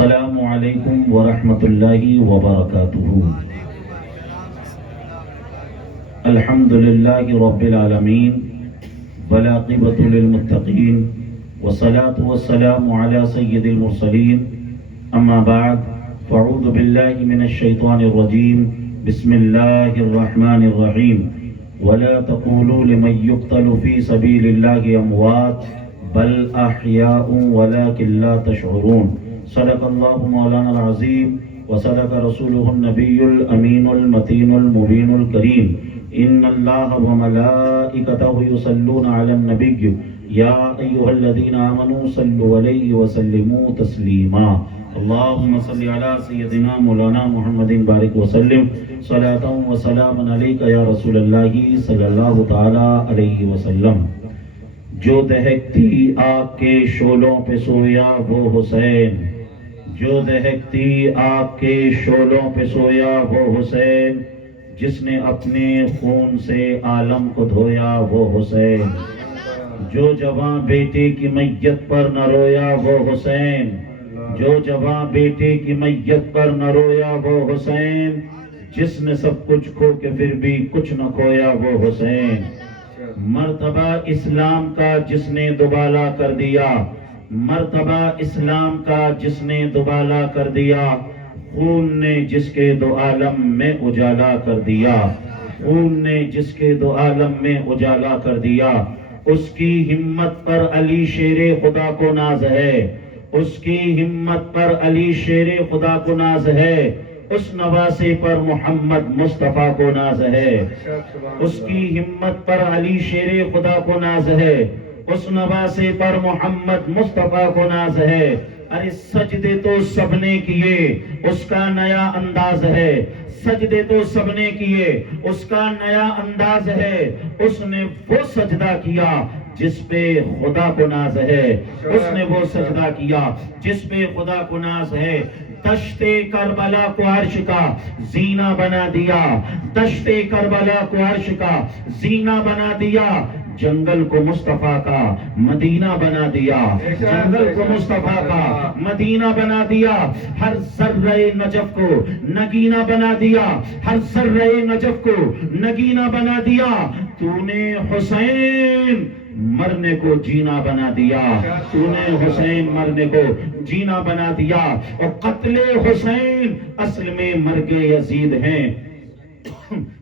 السلام علیکم ورحمۃ اللہ وبرکاتہ۔ الحمد للہ رب العالمین والعاقبۃ للمتقین والصلاة والسلام علی سید المرسلین، اما بعد فاعوذ باللہ من الشیطان الرجیم، بسم اللہ الرحمن الرحیم۔ ولا تقولوا لمن يقتل في سبيل الله اموات بل احیاء ولكن لا تشعرون۔ صدق اللہ مولانا العظیم وصدق رسولہ النبی الامین المتین المبین الکریم۔ ان اللہ وملائکتہ یصلون علی النبی یا ایہا الذین آمنوا صلوا علیہ وسلموا تسلیما۔ اللہم صلی علی سیدنا مولانا محمد بارک وسلم صلاۃ و سلام علیک یا رسول اللہ صلی اللہ تعالی علیہ وسلم۔ جو دہکتی آگ کے شعلوں پہ سویا وہ حسین، جو دہکتی آگ کے شعلوں پہ سویا وہ حسین، جس نے اپنے خون سے عالم کو دھویا وہ حسین۔ جو جواں بیٹے کی میت پر نہ رویا وہ حسین، جو جواں بیٹے کی میت پر نہ رویا وہ حسین، جس نے سب کچھ کھو کے پھر بھی کچھ نہ کھویا وہ حسین۔ مرتبہ اسلام کا جس نے دوبالا کر دیا، مرتبہ اسلام کا جس نے دوبالا کر دیا، خون نے جس کے دو عالم میں اجالا کر دیا، خون نے جس کے دو عالم میں اجالا کر دیا۔ اس کی ہمت پر علی شیر خدا کو ناز ہے، اس کی ہمت پر علی شیر خدا کو ناز ہے، اس نواسے پر محمد مصطفیٰ کو ناز ہے۔ اس کی ہمت پر علی شیر خدا کو ناز ہے، اس نواسے پر محمد مصطفیٰ کو ناز ہے۔ ارے سجدے تو سب نے کیے، اس کا نیا انداز ہے، سجدے تو سب نے کیے، اس کا نیا انداز ہے۔ اس نے وہ سجدہ کیا جس پہ خدا کو ناز ہے، اس نے وہ سجدہ کیا جس پہ خدا کو ناز ہے۔ دشت کربلا کو عرش کا زینہ بنا دیا، دشت کربلا کو عرش کا زینہ بنا دیا، جنگل کو مصطفیٰ کا مدینہ بنا دیا، جنگل کو مصطفیٰ کا مدینہ بنا دیا، ہر ذرہ نجف کو نگینہ بنا دیا، ہر ذرہ نجف کو نگینہ بنا دیا۔ تو نے حسین مرنے کو جینا بنا دیا، تو نے حسین مرنے کو جینا بنا دیا۔ اور قتل حسین اصل میں مرگ یزید ہیں،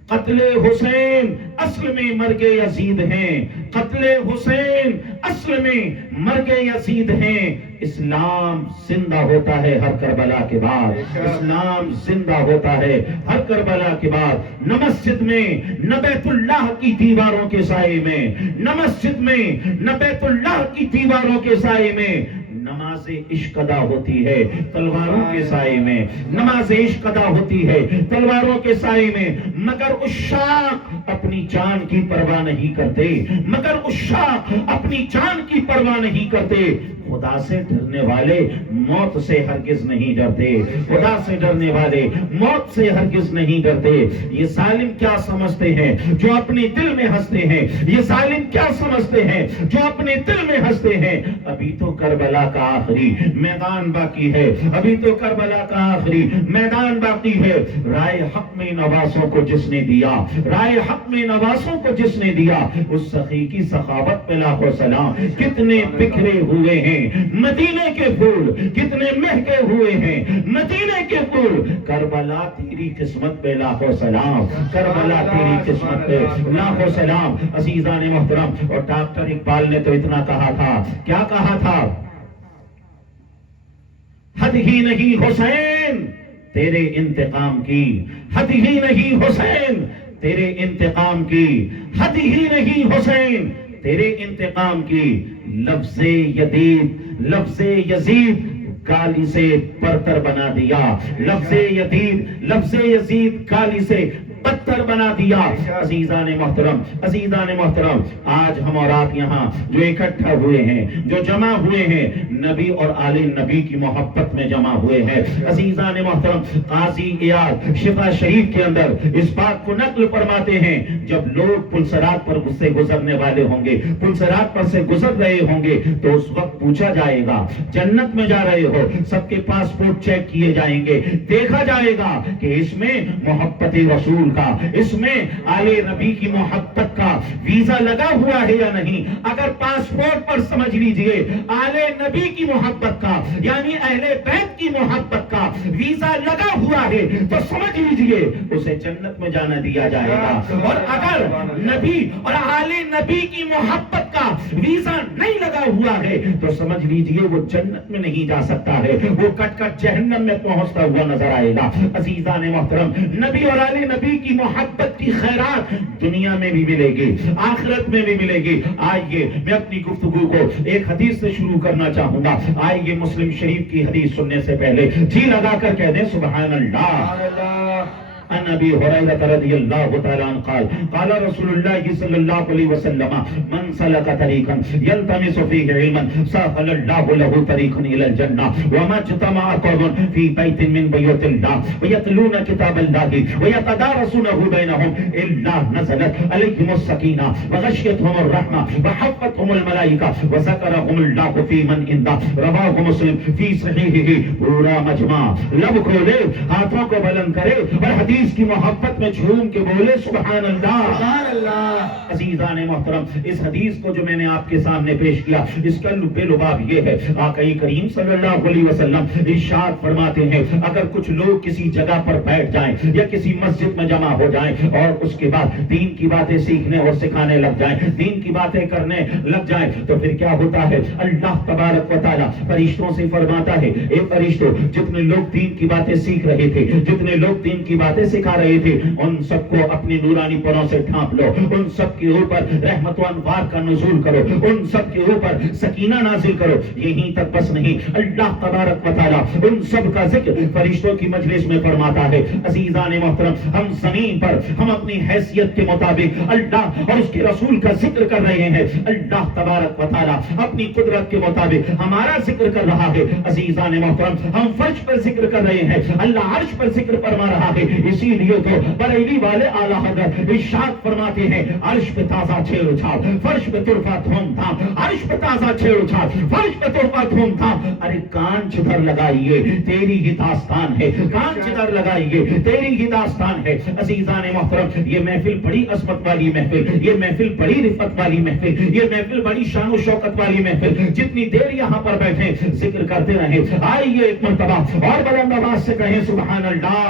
قتل حسین اصل میں مرگ یزید ہیں، قتل حسین اصل میں مرگ یزید ہیں۔ اسلام زندہ ہوتا ہے ہر کربلا کے بعد، اسلام زندہ ہوتا ہے ہر کربلا کے بعد۔ نہ مسجد میں نہ بیت اللہ کی دیواروں کے سائے میں، نہ مسجد میں نہ بیت اللہ کی دیواروں کے سائے میں، نماز عشق ادا ہوتی ہے تلواروں کے سائے میں، نماز عشق ادا ہوتی ہے تلواروں کے سائے میں۔ مگر عشاق اپنی جان کی پرواہ نہیں کرتے، مگر عشاق اپنی جان کی پرواہ نہیں کرتے۔ خدا سے ڈرنے والے موت سے ہرگز نہیں ڈرتے، خدا سے ڈرنے والے موت سے ہرگز نہیں ڈرتے۔ یہ ظالم کیا سمجھتے ہیں جو اپنے دل میں ہنستے ہیں، یہ ظالم کیا سمجھتے ہیں جو اپنے دل میں ہنستے ہیں۔ ابھی تو کربلا کا آخری میدان باقی ہے، ابھی تو کربلا کا آخری میدان باقی ہے۔ رائے حق میں نواسوں کو جس نے دیا، رائے حق میں نواسوں کو جس نے دیا، اس سخی کی سخاوت پہ لاکھوں سلام۔ کتنے بکھرے ہوئے ہیں مدینے کے پھول، کتنے مہکے ہوئے ہیں مدینے کے پھول۔ کربلا تیری قسمت پہ لاکھوں سلام، کربلا تیری قسمت پہ لاکھوں سلام۔ عزیزان محترم، اور ڈاکٹر اقبال نے تو اتنا کہا تھا، کیا کہا تھا؟ حد ہی نہیں حسین تیرے انتقام کی، حد ہی نہیں حسین تیرے انتقام کی، حد ہی نہیں حسین تیرے انتقام کی۔ لفظ یزید، لفظ یزید گالی سے برتر بنا دیا، لفظ یزید، لفظ یزید گالی سے پتھر بنا دیا۔ عزیزان محترم، آج ہم اور آپ یہاں جو اکٹھا ہوئے ہیں، جو جمع ہوئے ہیں، نبی اور آل نبی کی محبت میں جمع ہوئے ہیں۔ عزیزان محترم، قاضی عیاض شفا شریف کے اندر اس بات کو نقل فرماتے ہیں، جب لوگ پلسرات پر سے گزرنے والے ہوں گے، پلسرات پر سے گزر رہے ہوں گے، تو اس وقت پوچھا جائے گا، جنت میں جا رہے ہو، سب کے پاسپورٹ چیک کیے جائیں گے، دیکھا جائے گا کہ اس میں محبت رسول کا، اس میں آل نبی کی محبت کا ویزا لگا ہوا ہے یا نہیں۔ اگر پاسپورٹ پر سمجھ لیجئے آل نبی کی محبت کا، یعنی اہل بیت کی محبت کا ویزا لگا ہوا ہے، تو سمجھ لیجئے اسے جنت میں جانا دیا جائے گا۔ اور اگر نبی اور آل نبی کی محبت کا ویزا نہیں لگا ہوا ہے تو سمجھ لیجئے وہ جنت میں نہیں جا سکتا ہے، وہ کٹ کٹ جہنم میں پہنچتا ہوا نظر آئے گا۔ عزیزان محترم، نبی اور آل نبی کی محبت کی خیرات دنیا میں بھی ملے گی، آخرت میں بھی ملے گی۔ آئیے میں اپنی گفتگو کو ایک حدیث سے شروع کرنا چاہوں گا۔ آئیے مسلم شریف کی حدیث سننے سے پہلے جی لگا کر کہہ دیں سبحان اللہ۔ عن ابي هريره رضي الله تعالى عنه قال قال رسول الله صلى الله عليه وسلم من سلك طريقا يلتمس فيه علما سهل الله له طريقا الى الجنه وما اجتمع قوم في بيت من بيوت الله ويتلون كتاب الله ويتدارسونه بينهم الا نزلت عليهم السكينه وغشيتهم الرحمه وحفتهم الملائكه وذكرهم الله في من عنده رواه مسلم في صحيحه۔ پورا مجمع لب کھولے، ہاتھوں کو بلند کرے اور حدیث کی محبت میں جھوم کے بولے سبحان اللہ، سبحان اللہ۔ عزیزان محترم، اس حدیث کو جو میں نے آپ کے سامنے پیش کیا، اس کا لب لباب یہ ہے، آقا کریم صلی اللہ علیہ وسلم ارشاد فرماتے ہیں، اگر کچھ لوگ کسی جگہ پر بیٹھ جائیں یا کسی مسجد میں جمع ہو جائیں اور اس کے بعد دین کی باتیں سیکھنے اور سکھانے لگ جائیں، دین کی باتیں کرنے لگ جائیں، تو پھر کیا ہوتا ہے؟ اللہ تبارک و تعالی فرشتوں سے فرماتا ہے، اے فرشتوں، جتنے لوگ دین کی باتیں سیکھ رہے تھے، جتنے لوگ دین کی باتیں سکھا رہے تھے، ان سب کو اپنی نورانی پروں سے ڈھانپ لو، ان سب کے اوپر رحمت و انوار کا نزول کرو، ان سب کے اوپر سکینہ نازل کرو۔ یہیں تک بس نہیں، اللہ تبارک و تعالی ان سب کا ذکر فرشتوں کی مجلس میں فرماتا ہے۔ عزیزان محترم، ہم زمین پر ہم اپنی حیثیت کے مطابق اللہ اور اس کے رسول کا ذکر کر رہے ہیں، اللہ تبارک و تعالی اپنی قدرت کے مطابق ہمارا ذکر کر رہا ہے۔ عزیزان محترم، ہم فرش پر ذکر کر رہے ہیں، اللہ عرش پر ذکر فرما رہا ہے۔ اسی لیے تو بریلی والے اعلیٰ حضرت ارشاد فرماتے ہیں، عرش پہ تازہ چھیڑ اچھال، فرش پہ طرفہ دھوم دھام، عرش پہ تازہ چھیڑ اچھال، فرش پہ طرفہ دھوم دھام۔ ارے کان جدھر لگائیے تیری ہی داستان ہے، کان جدھر لگائیے تیری ہی داستان ہے۔ عزیزان محترم، یہ محفل بڑی عظمت والی محفل، یہ محفل بڑی رفت والی محفل، یہ محفل بڑی شان و شوکت والی محفل، جتنی دیر یہاں پر بیٹھے ذکر کرتے رہیں۔ آئیے ایک مرتبہ اور بلند آواز سے کہیں سبحان اللہ،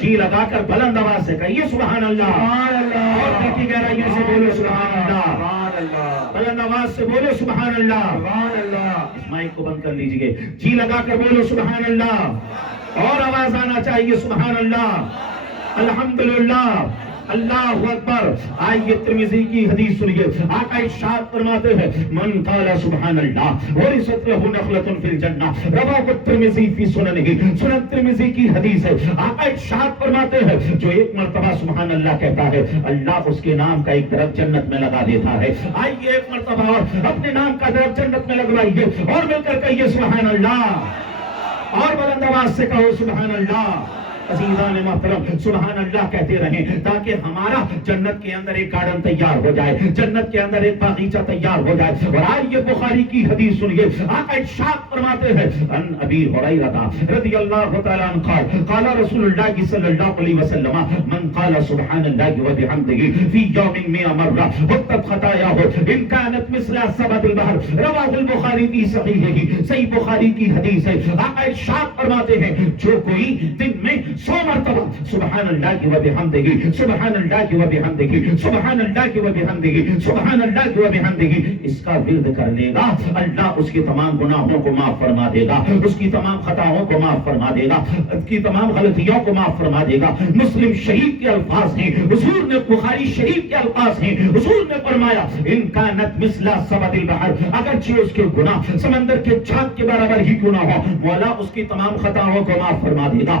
جی لگا کر بلند آواز سے کہیے سبحان اللہ، اور دل کی گہرائیوں سے بولو سبحان اللہ، بلند آواز سے بولو سبحان اللہ۔ اس مائک کو بند کر لیجئے، جی لگا کر بولو سبحان اللہ، اور آواز آنا چاہیے سبحان اللہ، الحمدللہ، اللہ اکبر۔ آئیے ترمذی کی حدیث سنیے، آقا ارشاد فرماتے ہیں، من قال سبحان اللہ ورثت له نخلة في الجنہ، رواه الترمذی فی سننہ، سنن ترمذی کی حدیث ہے۔ آقا ارشاد فرماتے ہیں، جو ایک مرتبہ سبحان اللہ کہتا ہے، اللہ اس کے نام کا ایک درخت جنت میں لگا دیتا ہے۔ آئیے ایک مرتبہ اور اپنے نام کا درخت جنت میں لگوائیے اور مل کر کہیے سبحان اللہ، اور بلند آواز سے کہو سبحان اللہ۔ عزیزان محترم، سبحان اللہ کہتے رہیں تاکہ ہمارا جنت کے اندر ایک گارڈن تیار ہو جائے، جنت کے اندر ایک باغیچہ تیار ہو جائے۔ اور آئیے بخاری کی حدیث سنیے، آقا ارشاد فرماتے ہیں، ان ابی ہریرہ رضی اللہ تعالی عنہ قال قال رسول اللہ صلی اللہ علیہ وسلم من قال سبحان اللہ وبحمدہ فی یوم 100 مرہ حطت خطایاہ ان کانت مثل زبد البحر، رواہ البخاری فی صحیحہ، صحیح بخاری کی حدیث ہے۔ آقا ارشاد فرماتے ہیں، جو کوئی دن میں 100 مرتبہ سبحان اللہ و بحمدہ، سبحان اللہ و بحمدہ، سبحان اللہ و بحمدہ، سبحان اللہ و بحمدہ، اس کا ورد کر لے گا، اللہ اس کے تمام گناہوں کو معاف فرما دے گا، اس کی تمام خطاؤں کو معاف فرما دے گا، اس کی تمام غلطیوں کو معاف فرما دے گا۔ مسلم شریف کے الفاظ ہیں، حضور نے بخاری شریف کے الفاظ ہیں، حضور نے فرمایا ان کانت مثل زبد البحر، اگرچہ اس کے گناہ سمندر کے جھاگ کے برابر ہی کیوں نہ ہو، مولا اس کی تمام خطاؤں کو معاف فرما دے گا،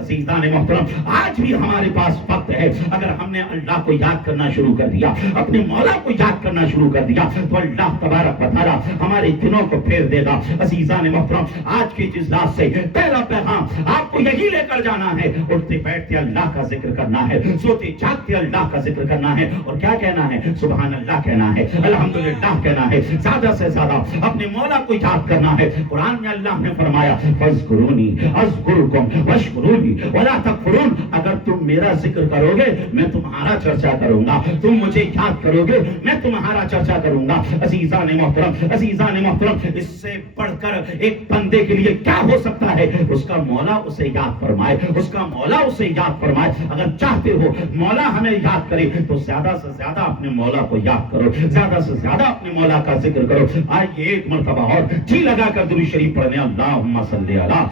عزیزان محترم, آج بھی ہمارے پاس وقت ہے. اگر ہم نے اللہ کو یاد کرنا شروع کر دیا, اپنے مولا کو یاد کرنا شروع کر دیا, تو اللہ تبارک و تعالیٰ ہمارے دنوں کو پھیر دے گا. عزیزان محترم, آج کے اجلاس سے پہلا پیغام آپ کو یہی لے کر جانا ہے, اٹھتے بیٹھتے اللہ کا ذکر کرنا ہے, سوتے جاگتے اللہ کا ذکر کرنا ہے, اور کیا کہنا ہے؟ سبحان اللہ کہنا ہے, الحمدللہ کہنا ہے, زیادہ سے زیادہ اپنے مولا کو یاد کرنا ہے. قرآن میں اللہ نے فرمایا فاذکرونی اذکرکم واشکرونی ولا تکفرون. اگر تم میرا ذکر کرو گے میں تمہارا چرچا کروں گا, تم مجھے یاد کرو گے میں تمہارا چرچا کروں گا. عزیزان محترم, اس سے بڑھ کر ایک بندے کے لیے کیا ہو سکتا ہے؟ اس کا مولا اسے یاد فرمائے, اس کا مولا اسے یاد فرمائے. اگر چاہتے ہو مولا ہمیں یاد کرے تو زیادہ سے زیادہ اپنے مولا کو یاد کرو, زیادہ سے زیادہ اپنے مولا کا ذکر کرو. آئیے ایک مرتبہ اور جی لگا کر درود شریف پڑھنے, اللہم صلی علی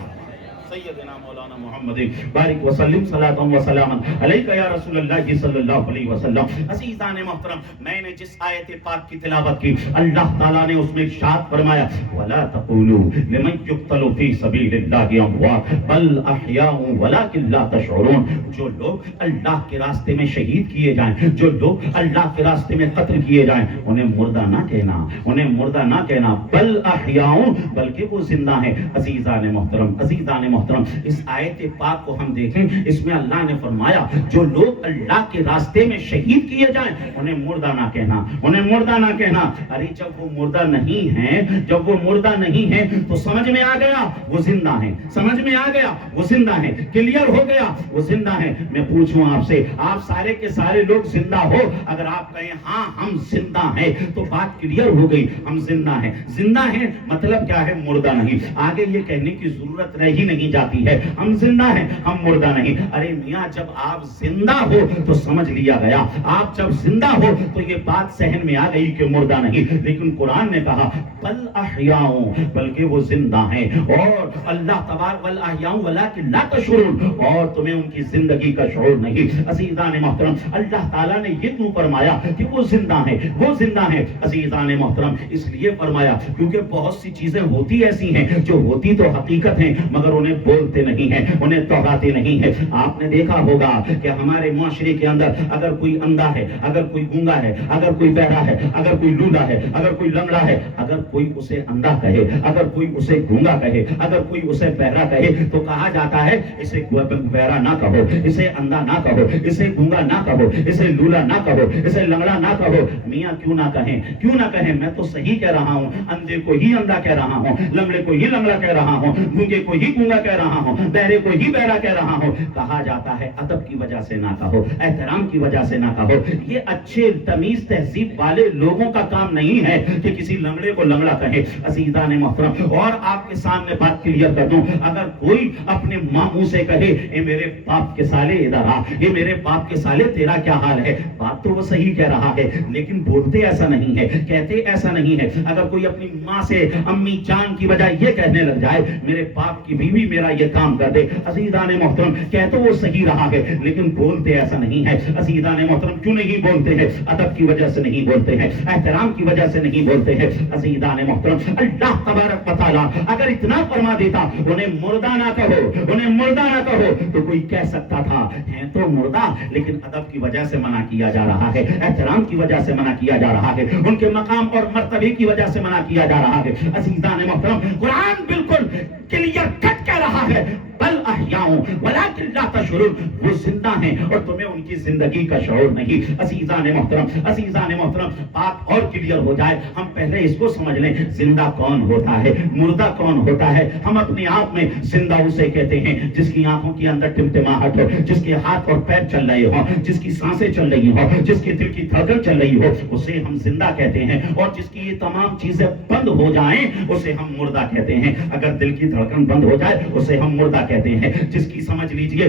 سیدنا مولانا محمد بارک وسلم صلاۃ و سلاما علیک یا رسول اللہ صلی اللہ علیہ وسلم. عزیزان محترم, میں نے جس آیت پاک کی تلاوت کی, اللہ تعالیٰ نے اس میں ارشاد فرمایا ولا تقولوا لمن يقتل في سبيل الله اموات بل احیاء ولكن لا تشعرون. جو لوگ اللہ کے راستے میں شہید کیے جائیں, جو لوگ اللہ کے راستے میں قتل کیے جائیں, انہیں مردہ نہ کہنا, انہیں مردہ نہ کہنا, بل احیاء, بلکہ وہ زندہ ہیں. عزیزان محترم, اس آیت پاک کو ہم دیکھیں, اس میں اللہ نے فرمایا جو لوگ اللہ کے راستے میں شہید کیے جائیں انہیں مردہ نہ کہنا, انہیں مردہ نہ کہنا. ارے جب وہ مردہ نہیں ہیں, جب وہ مردہ نہیں ہیں تو سمجھ میں آ گیا وہ زندہ ہیں, سمجھ میں آ گیا وہ زندہ ہیں, کلیئر ہو گیا وہ زندہ ہیں. میں پوچھوں آپ سے, آپ سارے کے سارے لوگ زندہ ہو؟ اگر آپ کہیں ہاں ہم زندہ ہیں تو بات کلیئر ہو گئی, ہم زندہ ہیں. زندہ ہیں مطلب کیا ہے؟ مردہ نہیں. آگے یہ کہنے کی ضرورت رہ ہی نہیں جاتی ہے ہم زندہ ہیں, ہم مردہ نہیں. ارے میاں, جب آپ زندہ ہو تو سمجھ لیا گیا, آپ جب زندہ ہو تو یہ بات ذہن میں آ گئی کہ مردہ نہیں. لیکن قرآن نے کہا بل احیاء, بلکہ وہ زندہ ہیں, اور اللہ تبارک والاحیاء ولکن لا تشعرون, اور تمہیں ان کی زندگی کا شعور نہیں. عزیزان محترم, اللہ تعالیٰ نے یہ کیوں فرمایا کہ وہ زندہ ہیں, وہ زندہ ہیں؟ عزیزان محترم, اس لیے فرمایا کیونکہ بہت سی چیزیں ہوتی ایسی ہیں جو ہوتی تو حقیقت ہیں مگر انہیں بولتے نہیں ہیں, انہیں دہراتے نہیں ہیں. آپ نے دیکھا ہوگا کہ ہمارے معاشرے کے اندر اگر کوئی اندھا ہے, اگر کوئی گونگا ہے, اگر کوئی بہرا ہے, اگر کوئی لولا ہے, اگر کوئی لنگڑا ہے, اگر کوئی اسے اندھا کہے, اگر کوئی اسے گونگا کہے, اگر کوئی اسے بہرا کہے تو کہا جاتا ہے اسے بہرا نہ کہو, اسے اندھا نہ کہو, اسے گونگا نہ کہو, اسے لولا نہ کہو, اسے لنگڑا نہ کہو. میاں کیوں نہ کہیں, کیوں نہ کہیں؟ میں تو صحیح کہہ رہا ہوں, اندھے کو ہی اندھا کہہ رہا ہوں, لنگڑے کو ہی لنگڑا کہہ رہا ہوں, گونگے کو ہی گونگا کہہ رہا ہوں, بہرے کو ہی بہرا کہہ رہا ہوں. کہا جاتا ہے ادب کی وجہ سے نہ کہو, احترام کی وجہ سے نہ کہو. یہ اچھے تمیز تہذیب والے لوگوں کا کام نہیں ہے کہ کسی لنگڑے کو لنگڑا کہے. عزیزان محترم, اور آپ کے سامنے بات کلیئر کر دوں, اگر کوئی اپنے ماموں سے کہے اے میرے باپ کے سالے ادھر آ, یہ میرے باپ کے سالے تیرا کیا حال ہے, بات تو وہ صحیح کہہ رہا ہے لیکن بولتے ایسا نہیں ہے, کہتے ایسا نہیں ہے. اگر کوئی اپنی ماں سے امی جان کی بجائے یہ کہنے لگ جائے میرے باپ کی بیوی میرا یہ کام کر دے, عزیزان محترم, کہہ تو وہ صحیح رہا ہے لیکن بولتے ایسا نہیں ہے. عزیزان محترم, کیوں نہیں بولتے ہیں؟ ادب کی وجہ سے نہیں بولتے ہیں, احترام کی وجہ سے نہیں بولتے ہیں. عزیزان محترم, اللہ تبارک و تعالیٰ اگر اتنا فرما دیتا انہیں مردہ نہ کہو, انہیں مردہ نہ کہو, تو کوئی کہہ سکتا تھا ہیں تو مردہ لیکن ادب کی وجہ سے منع کیا جا رہا ہے, احترام کی وجہ سے منع کیا جا رہا ہے, ان کے مقام اور مرتبے کی وجہ سے منع کیا جا رہا ہے. عزیزان محترم, قرآن بالکل کلیئر کٹ کہہ رہا ہے بل احیاء ولکن لا تشعرون, وہ زندہ ہیں اور تمہیں ان کی زندگی کا شعور نہیں. عزیزان محترم, بات اور کلیئر ہو جائے, ہم پہلے اس کو سمجھ لیں زندہ کون ہوتا ہے, مردہ کون ہوتا ہے. ہم اپنے آپ میں زندہ اسے کہتے ہیں جس کی آنکھوں کے اندر ٹمٹماہٹ ہو, جس کے ہاتھ اور پیر چل رہے ہوں, جس کی سانسیں چل رہی ہوں, جس کے دل کی دھڑکن چل رہی ہو, اسے ہم زندہ کہتے ہیں. اور جس کی یہ تمام چیزیں بند ہو جائیں اسے ہم مردہ کہتے ہیں. اگر دل کی دھڑکن بند ہو جائے اسے ہم مردہ کہتے ہیں. جس کی سمجھ لیجئے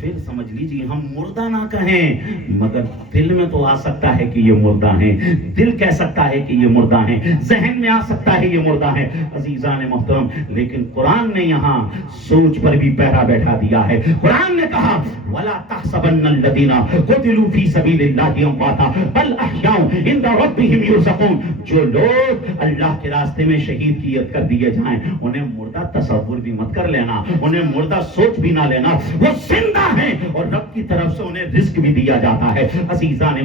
پھر سمجھ لیجیے ہم مردہ نہ کہیں، مگر دل میں تو آ سکتا ہے کہ یہ مردہ ہیں، دل کہہ سکتا ہے کہ یہ مردہ ہیں، ذہن میں آ سکتا ہے یہ مردہ ہیں عزیزان محترم، لیکن قرآن نے یہاں سوچ پر بھی پہرا بیٹھا دیا ہے۔ قرآن نے کہا وَلَا تَحْسَبَنَّ الَّذِينَ قُتِلُوا فِي سَبِيلِ اللَّهِ أَمْوَاتًا بَلْ أَحْيَاءٌ عِندَ رَبِّهِمْ يُرْزَقُونَ، جو لوگ اللہ کے راستے میں شہید کیت کر دیے جائیں انہیں مردہ تصور بھی مت کر لینا، انہیں مردہ سوچ بھی نہ لینا، وہ زندہ ہیں اور رب کی طرف سے انہیں رزق بھی دیا جاتا ہے۔ عزیزان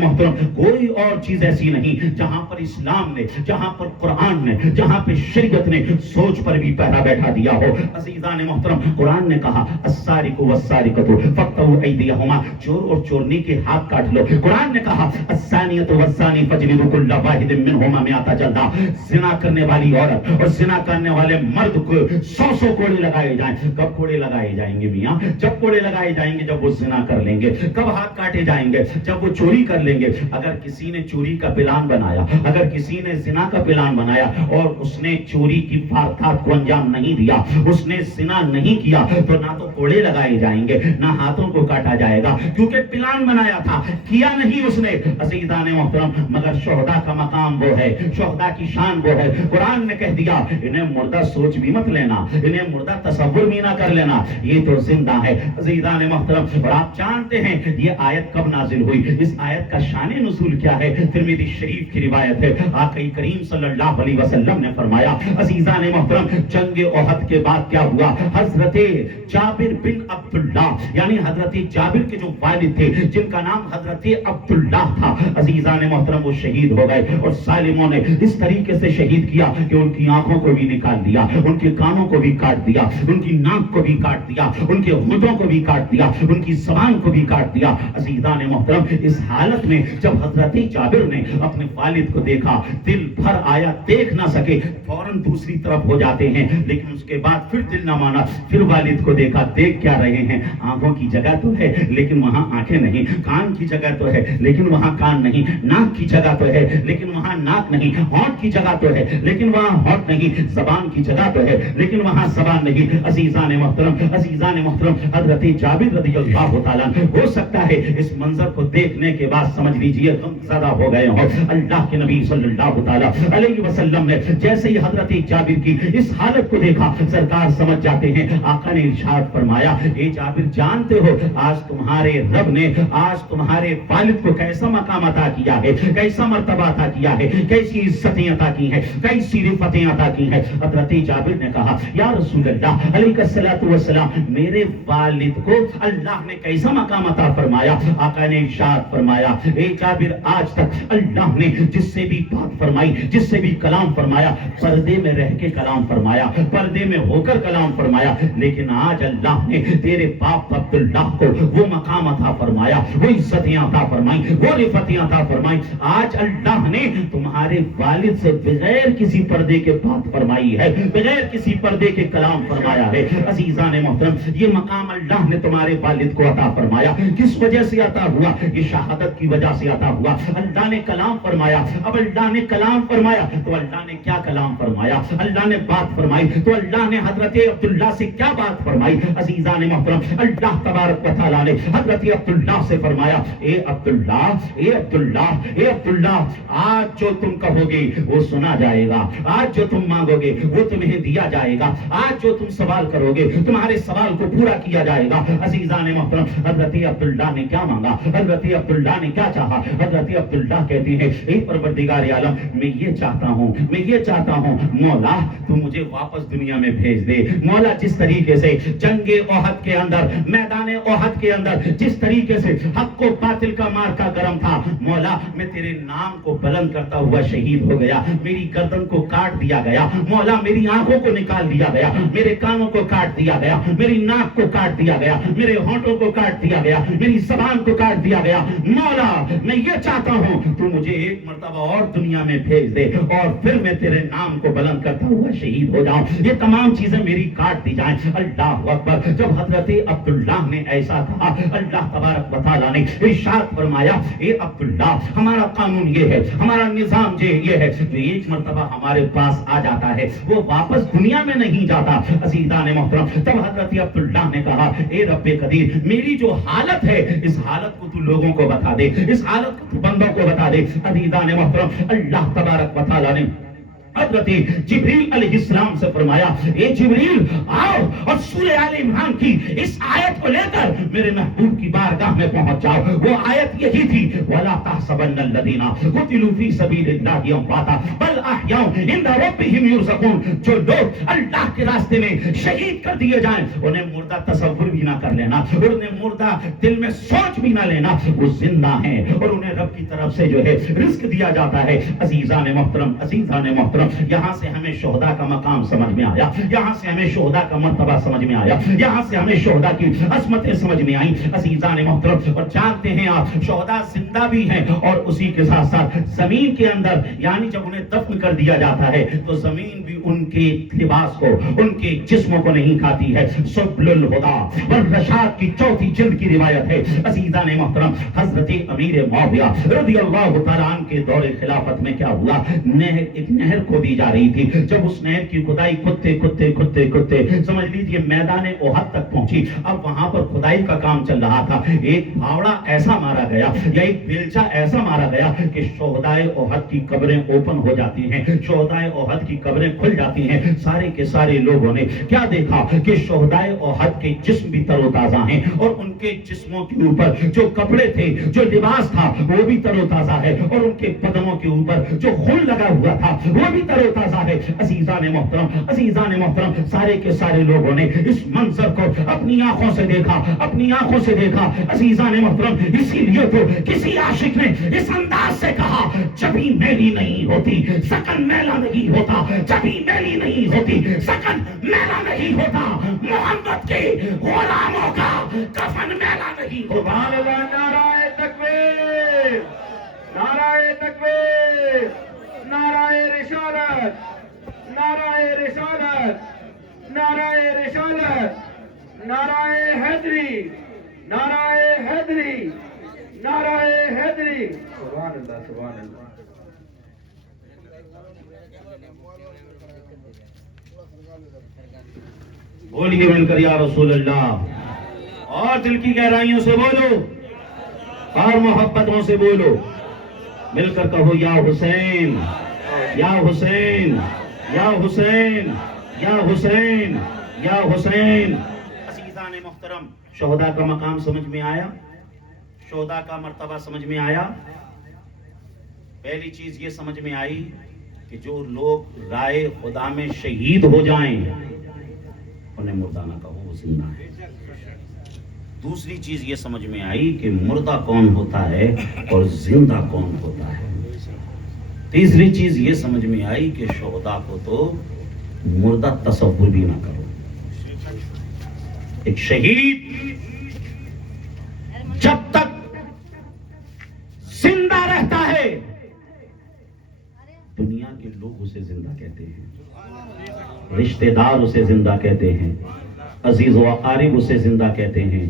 محترم، کوئی اور چیز ایسی نہیں جہاں پر اسلام نے، جہاں پر قرآن نے، جہاں پہ شریعت نے سوچ پر بھی پہرا بیٹھا دیا ہو۔ عزیزان محترم، قرآن نے کہا السارق والسارقۃ فاقطعوا ایدیہما، چور اور چورنی کے ہاتھ کاٹ لو۔ قرآن نے کہا الزانیۃ والزانی فاجلدوا کل واحد منہما مئۃ جلدہ، زنا کرنے والی عورت اور زنا کرنے والے مرد کو 100 کوڑے لگائے جائیں۔ کب کوڑے لگائے جائیں گے میاں؟ جب کوڑے لگائے جائیں گے جب وہ زنا کر لیں گے۔ کب ہاتھ کاٹے جائیں گے؟ جب وہ چوری کر لیں گے۔ اگر کسی نے چوری کا پلان بنایا، اگر کسی نے زنا کا پلان بنایا اور اس نے چوری کی واردات کو انجام نہیں دیا، اس نے زنا نہیں کیا، تو نہ تو کوڑے لگائے جائیں گے نہ ہاتھوں کو کاٹا جائے گا، کیونکہ پلان بنایا تھا، کیا نہیں اس نے۔ عزیزان محترم، مگر شہداء کا مقام وہ ہے، شہداء کی شان وہ ہے۔ قرآن نے کہہ دیا انہیں مردہ سوچ بھی مت لینا، انہیں مردہ تصور بھی نہ کر لینا، یہ تو زندہ ہے۔ عزیزان محترم، اور آپ جانتے ہیں یہ آیت کب نازل ہوئی؟ اس آیت کا شان نزول کیا ہے؟ ترمذی شریف کی روایت ہے، آقا کریم صلی اللہ علیہ وسلم نے فرمایا، عزیزان محترم، جنگ احد کے بعد کیا ہوا؟ حضرت جابر بن عبداللہ، یعنی حضرت جابر کے جو والد تھے جن کا نام حضرت عبداللہ تھا، عزیزان محترم وہ شہید ہو گئے، اور ظالموں نے اس طریقے سے شہید کیا کہ ان کی آنکھوں کو بھی نکال دیا، ان کے کانوں کو بھی کاٹ دیا، ان کی ناک کو بھی کاٹ دیا، ان کے ہونٹوں کو بھی کاٹ دیا، ان کی زبان کو بھی کاٹ دیا۔ عزیزان محترم، اس حالت میں جب حضرت جابر نے اپنے والد کو دیکھا، دل بھر آیا، دیکھ نہ سکے، فوراً دوسری طرف ہو جاتے ہیں، لیکن اس کے بعد پھر دل نہ مانا، پھر والد کو دیکھا، دیکھ کیا رہے ہیں؟ آنکھوں کی جگہ تو ہے لیکن وہاں آنکھیں نہیں، کان کی جگہ تو ہے لیکن وہاں کان نہیں، ناک کی جگہ تو ہے لیکن وہاں ناک نہیں، ہونٹ کی جگہ تو ہے لیکن وہاں ہونٹ نہیں، زبان کی جگہ تو ہے لیکن وہاں زبان نہیں۔ عزیزان محترم، حضرت جابر رضی اللہ تعالیٰ ہو سکتا ہے اس منظر کو دیکھنے کے بعد سمجھ لیجئے غم زدہ ہو گئے ہوں۔ اللہ کے نبی صلی اللہ تعالیٰ علیہ وسلم نے جیسے ہی حضرت جابر کی اس حالت کو دیکھا، سرکار سمجھ جاتے ہیں، آقا نے ارشاد فرمایا، اے جابر جانتے ہو آج تمہارے رب نے آج تمہارے والد کو کیسا مقام عطا کیا ہے، کیسا مرتبہ عطا کیا ہے، کیسی عزتیں عطا کی ہیں، کیسی رفتیں عطا کی ہیں۔ حضرت جابر نے کہا یا رسول اللہ علیہ الصلوۃ والسلام، میرے والد کو اللہ نے کیسا مقام عطا فرمایا؟ آقا نے ارشاد فرمایا، اے جابر آج تک اللہ نے جس سے بھی بات فرمائی، جس سے بھی کلام فرمایا، پردے میں رہ کے کلام فرمایا، پردے میں ہو کر کلام فرمایا، لیکن آج اللہ نے تیرے باپ عبداللہ کو وہ مقام عطا فرمایا، وہ عزتیں عطا فرمائی، وہ رفتیں عطا فرمائی۔ آج اللہ نے تمہارے والد سے بغیر کسی پردے کے بات فرمائی ہے، بغیر کسی پردے کے کلام فرمایا ہے۔ عزیزان محترم، یہ مقام اللہ نے تمہارے والد کو عطا فرمایا، کس وجہ سے عطا ہوا؟ یہ شہادت کی وجہ سے عطا ہوا۔ اللہ نے کلام فرمایا، اب اللہ نے کلام فرمایا تو اللہ نے کیا کلام فرمایا؟ اللہ نے بات فرمائی تو اللہ نے حضرت عبداللہ سے کیا بات فرمائی؟ عزیزان محترم، اللہ تبارک و تعالیٰ نے حضرت عبداللہ سے فرمایا، اے عبداللہ، اے عبداللہ، اے عبداللہ، آج جو تم کہو گے وہ سنا جائے گا، آج جو تم مانگو گے وہ تمہیں دیا جائے گا، آج جو تم سوال کرو گے تمہارے سوال کو پورا کیا جائے گا۔ عزیزان محترم، حضرت عبداللہ نے کیا مانگا؟ حضرت عبداللہ نے کیا چاہا؟ حضرت عبداللہ کہتے ہیں، اے پروردگار عالم، میں یہ چاہتا ہوں، میں یہ چاہتا ہوں مولا تو مجھے واپس دنیا میں بھیج دے۔ مولا جس طریقے سے جنگ احد کے اندر، میدان احد کے اندر جس طریقے سے حق و باطل کا مارکا گرم تھا، مولا میں تیرے نام کو بلند کرتا ہوا شہید ہو گیا، میری گردن کو کاٹ دیا گیا، مولا میری آنکھوں کو نکال دیا گیا، میرے کانوں کو کاٹ دیا گیا، میری ناک کو کاٹ دیا گیا، میرے ہونٹوں کو کاٹ دیا گیا، میری زبان کو کاٹ دیا گیا، مولا میں یہ چاہتا ہوں تو مجھے ایک مرتبہ اور دنیا میں بھیج دے اور پھر میں تیرے نام کو بلند کرتا ہوا شہید ہو جاؤں، یہ تمام چیزیں میری کاٹ دی جائیں۔ اللہ اکبر، جب حضرت عبداللہ نے ایسا کہا، اللہ تبارک و تعالیٰ نے ارشاد فرمایا، اے عبداللہ ہمارا قانون یہ ہے، ہمارا نظام یہ ہے، جو ایک مرتبہ ہمارے پاس آ جاتا ہے وہ واپس دنیا میں نہیں جاتا۔ عزیزان محترم، تب حضرت عبداللہ نے کہا، کہا اے رب قدیر میری جو حالت ہے اس حالت کو تو لوگوں کو بتا دے, اس حالت کو تو بندوں کو بتا دے. عزیزان محترم اللہ تبارک و تعالیٰ نے حضرت جبریل علیہ السلام سے فرمایا اے جبریل آؤ اور سورہ آل عمران کی اس آیت کو لے کر میرے محبوب کی بارگاہ میں پہنچ جاؤ. وہ آیت یہی تھی وَلَا تَحْسَبَنَّ الَّذِينَ قُتِلُوا فِي سَبِيلِ اللَّهِ أَمْوَاتًا بَلْ أَحْيَاءٌ عِندَ رَبِّهِمْ يُرْزَقُونَ. جو لوگ اللہ کے راستے میں شہید کر دیے جائیں انہیں مردہ تصور بھی نہ کر لینا, انہیں مردہ دل میں سوچ بھی نہ لینا, وہ زندہ ہیں اور انہیں رب کی طرف سے جو ہے رزق دیا جاتا ہے. عزیزان محترم یہاں سے ہمیں شہداء کا مقام سمجھ میں آیا, یہاں سے ہمیں شہداء کا مرتبہ سمجھ میں آیا, یہاں سے ہمیں شہداء کی عظمتیں سمجھ میں آئیں. عزیزان محترم اور جانتے ہیں آپ شہداء زندہ بھی ہیں اور اسی کے ساتھ ساتھ زمین کے اندر یعنی جب انہیں دفن کر دیا جاتا ہے تو زمین بھی ان کے لباس کو ان کے جسموں کو نہیں کھاتی ہے. سبل الہدی والرشاد کی 4 جلد کی روایت ہے. عزیزان محترم حضرت امیر معاویہ رضی اللہ تعالیٰ عنہ کے دور خلافت میں کیا ہوا, ایک نہر کھودی جا رہی تھی. جب اس نہر کی کھدائی کتے سمجھ لیجیے میدان احد تک پہنچی. اب وہاں پر کھدائی کا کام چل رہا تھا. ایک پھاوڑا ایسا مارا گیا یا ایک بیلچہ ایسا مارا گیا کہ شہدائے احد کی قبریں اوپن ہو جاتی ہیں, شہدائے احد کی قبریں کھل جاتی ہیں. سارے کے سارے لوگوں نے کیا دیکھا کہ شہدائے احد کے جسم بھی تر و تازہ ہیں اور ان کے جسموں کے اوپر جو کپڑے تھے جو لباس تھا وہ بھی تر و تازہ ہے اور ان کے قدموں کے اوپر جو خون لگا ہوا تھا وہ بھی تر و تازہ ہے. عزیزان محترم سارے کے سارے لوگوں نے اس منظر کو اپنی آنکھوں سے دیکھا. عزیزان محترم اسی لیے تو کسی عاشق نے اس انداز سے کہا جبھی میلی نہیں ہوتی سکن میلا نہیں ہوتا, جبھی میلی نہیں ہوتی سکن میلا نہیں ہوتا, محمد کے غلاموں کا کفن میلا نہیں ہوتا. سبحان اللہ. نعرہ تکبیر, نعرہ تکبیر, نعرہ رسالت, نعرہ رسالت, نعرہ رسالت, نعرہ حیدری, نعرہ حیدری, نعرہ حیدری. سبحان اللہ, سبحان اللہ. بولیے مل کر یا رسول اللہ, اور دل کی گہرائیوں سے بولو اور محبتوں سے بولو, مل کر کہو یا حسین, یا حسین, یا حسین, یا حسین, یا حسین. عزیزان محترم شہداء کا مقام سمجھ میں آیا, شہداء کا مرتبہ سمجھ میں آیا. پہلی چیز یہ سمجھ میں آئی کہ جو لوگ رائے خدا میں شہید ہو جائیں انہیں مردہ نہ کہو, وہ زندہ ہے. دوسری چیز یہ سمجھ میں آئی کہ مردہ کون ہوتا ہے اور زندہ کون ہوتا ہے. تیسری چیز یہ سمجھ میں آئی کہ شہداء کو تو مردہ تصور بھی نہ کرو. ایک شہید جب تک زندہ رہتا ہے دنیا کے لوگ اسے زندہ کہتے ہیں, رشتہ دار اسے زندہ کہتے ہیں, عزیز و اقارب اسے زندہ کہتے ہیں.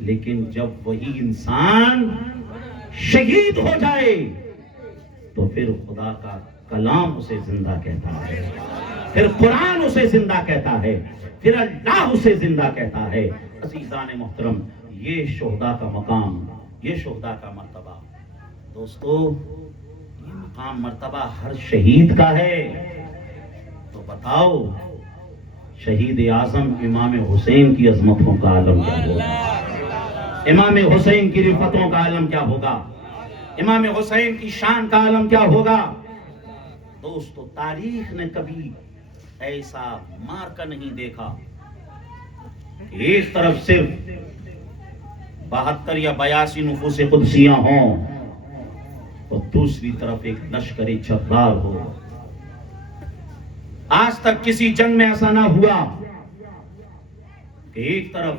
لیکن جب وہی انسان شہید ہو جائے تو پھر خدا کا کلام اسے زندہ کہتا ہے, پھر قرآن اسے زندہ کہتا ہے, پھر اللہ اسے زندہ کہتا ہے. عزیزان محترم یہ شہداء کا مقام, یہ شہداء کا مرتبہ. دوستو یہ مقام مرتبہ ہر شہید کا ہے. تو بتاؤ شہید اعظم امام حسین کی عظمتوں کا عالم کیا ہوگا, امام حسین کی رفتوں کا عالم کیا ہوگا, امام حسین کی شان کا عالم کیا ہوگا. دوستو تاریخ نے کبھی ایسا مارکا نہیں دیکھا کہ ایک طرف صرف 72 یا 82 نفوس قدسیاں ہوں اور دوسری طرف ایک لشکر جبار ہو. آج تک کسی جنگ میں ایسا نہ ہوا کہ ایک طرف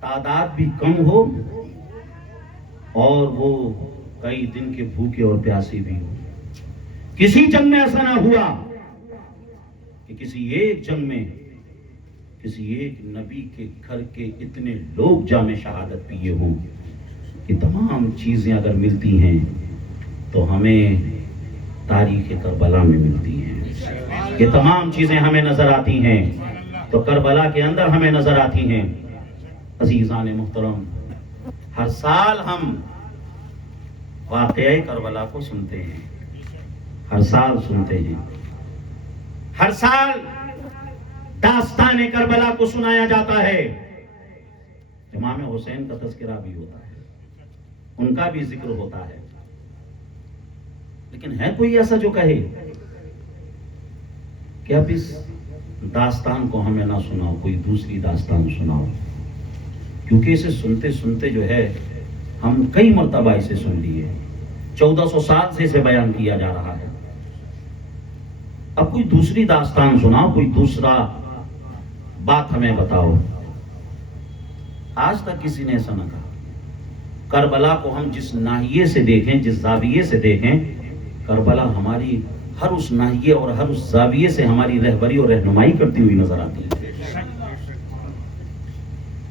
تعداد بھی کم ہو اور وہ کئی دن کے بھوکے اور پیاسے بھی ہو. کسی جنگ میں ایسا نہ ہوا کہ کسی ایک جنگ میں کسی ایک نبی کے گھر کے اتنے لوگ جام شہادت پیے ہوں. کہ تمام چیزیں اگر ملتی ہیں تو ہمیں تاریخ کربلا میں ملتی ہیں. یہ تمام چیزیں ہمیں نظر آتی ہیں تو کربلا کے اندر ہمیں نظر آتی ہیں۔ عزیزان محترم، ہر سال ہم واقعہ کربلا کو سنتے ہیں، ہر سال سنتے ہیں، ہر سال داستان کربلا کو سنایا جاتا ہے۔ امام حسین کا تذکرہ بھی ہوتا ہے، ان کا بھی ذکر ہوتا ہے، لیکن ہے کوئی ایسا جو کہے کہ اب اس داستان کو ہمیں نہ سناؤ، کوئی دوسری داستان سناؤ؟ کیونکہ اسے سنتے سنتے جو ہے ہم کئی مرتبہ اسے سن لیے، 1400 سال سے اسے بیان کیا جا رہا ہے۔ اب کوئی دوسری داستان سناؤ، کوئی دوسرا بات ہمیں بتاؤ۔ آج تک کسی نے ایسا نہ کہا۔ کربلا کو ہم جس ناحیے سے دیکھیں، جس زاویے سے دیکھیں، کربلا ہماری ہر اس ناحیے اور ہر اس زاویے سے ہماری رہبری اور رہنمائی کرتی ہوئی نظر آتی ہے۔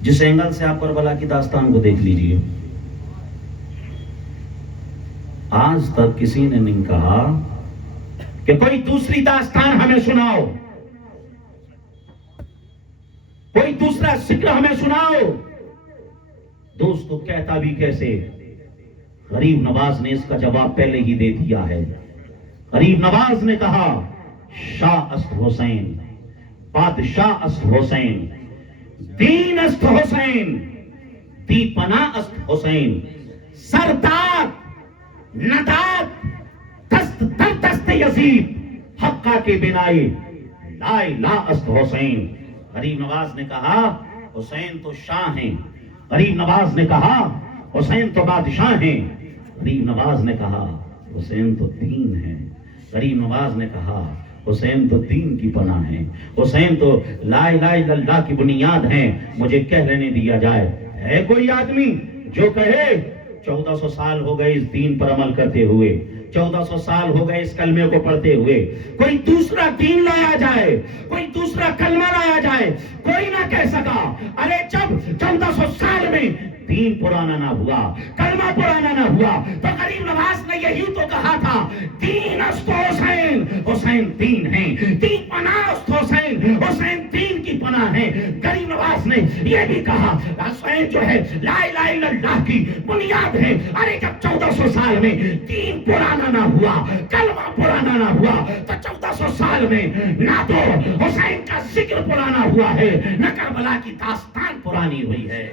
جس اینگل سے آپ کربلا کی داستان کو دیکھ لیجئے، آج تک کسی نے نہیں کہا کہ کوئی دوسری داستان ہمیں سناؤ، کوئی دوسرا ذکر ہمیں سناؤ۔ دوستو، کہتا بھی کیسے؟ غریب نواز نے اس کا جواب پہلے ہی دے دیا ہے۔ غریب نواز نے کہا، شاہ است حسین، بادشاہ است حسین، دین است حسین، دی پناہ است حسین، سرداد نداد دست در دست یزید، حقہ کے بنائے لا الہ است حسین۔ غریب نواز نے کہا حسین تو شاہ ہیں، غریب نواز نے کہا حسین تو بادشاہ ہیں، غریب نواز نے کہا حسین تو دین ہے، غریب نواز نے کہا حسین تو دین کی پناہ ہے، حسین تو لا الہ الا اللہ کی بنیاد ہیں۔ مجھے کہہ لینے دیا جائے، ہے کوئی آدمی جو کہے 1400 سال ہو گئے اس دین پر عمل کرتے ہوئے، 1400 سال ہو گئے اس کلمے کو پڑھتے ہوئے، کوئی دوسرا دین لایا جائے، کوئی دوسرا کلمہ لایا جائے؟ کوئی نہ کہہ سکا۔ ارے جب 1400 سال میں دین پرانا نہ ہوا، کلمہ پرانا نہ ہوا، تو غریب نواز نے یہی تو کہا تھا، دین است حسین، حسین دین ہے، دین پناہ است حسین، حسین دین کی پناہ ہے۔ غریب نواز نے یہ بھی کہا حسین جو ہے لا الہ الا اللہ کی بنیاد ہے۔ ارے جب 1400 سال میں دین پرانا نہ ہوا، کلمہ پرانا نہ ہوا، تو 1400 سال میں نہ تو حسین کا ذکر پرانا ہوا ہے، نہ کربلا کی داستان پرانی ہوئی ہے۔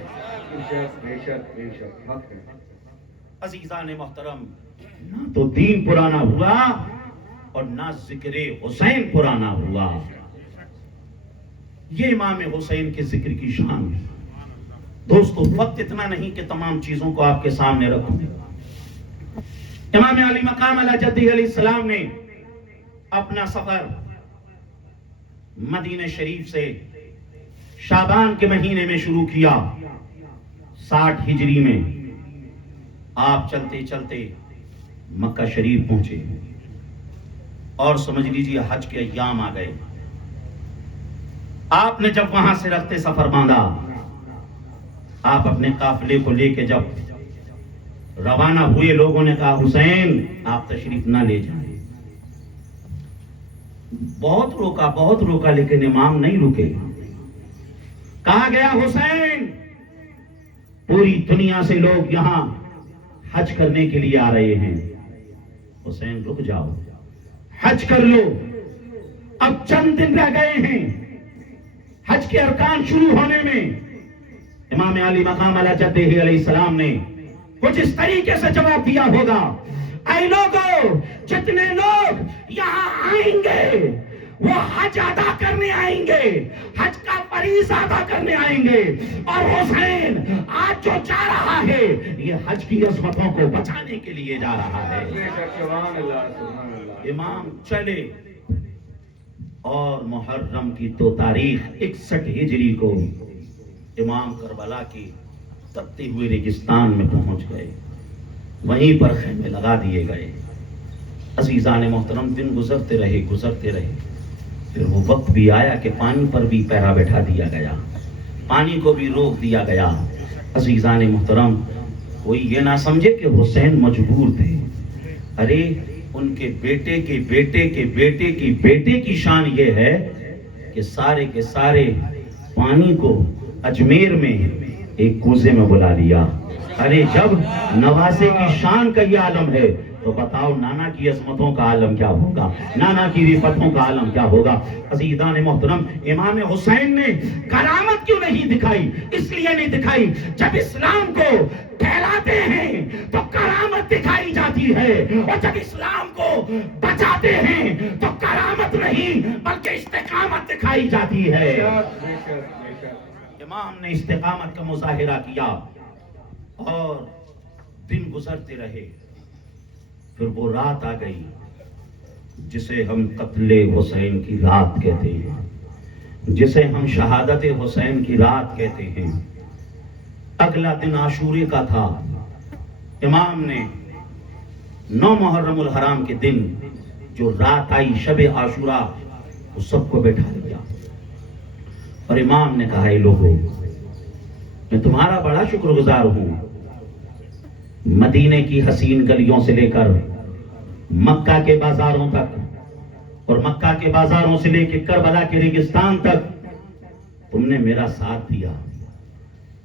عزیزان محترم، نہ تو دین پرانا ہوا اور نہ ذکر حسین پرانا ہوا۔ یہ امام حسین کے ذکر کی شان ہے۔ دوستو، وقت اتنا نہیں کہ تمام چیزوں کو آپ کے سامنے رکھوں۔ امام علی مقام علی جدہ علیہ السلام نے اپنا سفر مدینہ شریف سے شعبان کے مہینے میں شروع کیا، 60 ہجری میں۔ آپ چلتے چلتے مکہ شریف پہنچے اور سمجھ لیجیے حج کے ایام آ گئے۔ آپ نے جب وہاں سے رخت سفر باندھا، آپ اپنے قافلے کو لے کے جب روانہ ہوئے، لوگوں نے کہا حسین آپ تشریف نہ لے جائیں۔ بہت روکا لیکن امام نہیں رکے۔ کہا گیا حسین، پوری دنیا سے لوگ یہاں حج کرنے کے لیے آ رہے ہیں، حسین رک جاؤ، حج کر لو، اب چند دن رہ گئے ہیں حج کے ارکان شروع ہونے میں۔ امام علی مقام علی جدہ علیہ السلام نے کچھ اس طریقے سے جواب دیا ہوگا، اے لوگو، جتنے لوگ یہاں آئیں گے وہ حج ادا کرنے آئیں گے، حج کا فریضہ ادا کرنے آئیں گے، اور حسین آج جو جا رہا ہے یہ حج کی عظمتوں کو بچانے کے لیے جا رہا ہے۔ امام چلے اور محرم کی 2 تاریخ 61 ہجری کو امام کربلا کی تپتے ہوئے ریگستان میں پہنچ گئے، وہیں پر خیمے لگا دیے گئے۔ عزیزان محترم، دن گزرتے رہے، پھر وہ وقت بھی آیا کہ پانی پر بھی پہرا بیٹھا دیا گیا، پانی کو بھی روک دیا گیا۔ عزیزان محترم، کوئی یہ نہ سمجھے کہ حسین مجبور تھے۔ ارے ان کے بیٹے کے بیٹے کے بیٹے کی بیٹے کی شان یہ ہے کہ سارے کے سارے پانی کو اجمیر میں ایک کوزے میں بلا لیا. ارے جب نواسے کی شان کا یہ عالم ہے تو بتاؤ نانا کی عظمتوں کا عالم کیا ہوگا, نانا کی رفتوں کا عالم کیا ہوگا. عزیزان محترم, امام حسین نے کرامت کیوں نہیں دکھائی؟ اس لیے نہیں دکھائی, جب اسلام کو پھیلاتے ہیں تو کرامت دکھائی جاتی ہے, اور جب اسلام کو بچاتے ہیں تو کرامت نہیں بلکہ استقامت دکھائی جاتی ہے. امام نے استقامت کا مظاہرہ کیا اور دن گزرتے رہے. پھر وہ رات آ گئی جسے ہم قتل حسین کی رات کہتے ہیں, جسے ہم شہادت حسین کی رات کہتے ہیں. اگلا دن عاشورے کا تھا. امام نے 9 محرم الحرام کے دن جو رات آئی شب عاشورہ, وہ سب کو بیٹھا لیا اور امام نے کہا, اے لوگوں, میں تمہارا بڑا شکر گزار ہوں. مدینے کی حسین گلیوں سے لے کر مکہ کے بازاروں تک, اور مکہ کے بازاروں سے لے کے کربلا کے ریگستان تک تم نے میرا ساتھ دیا.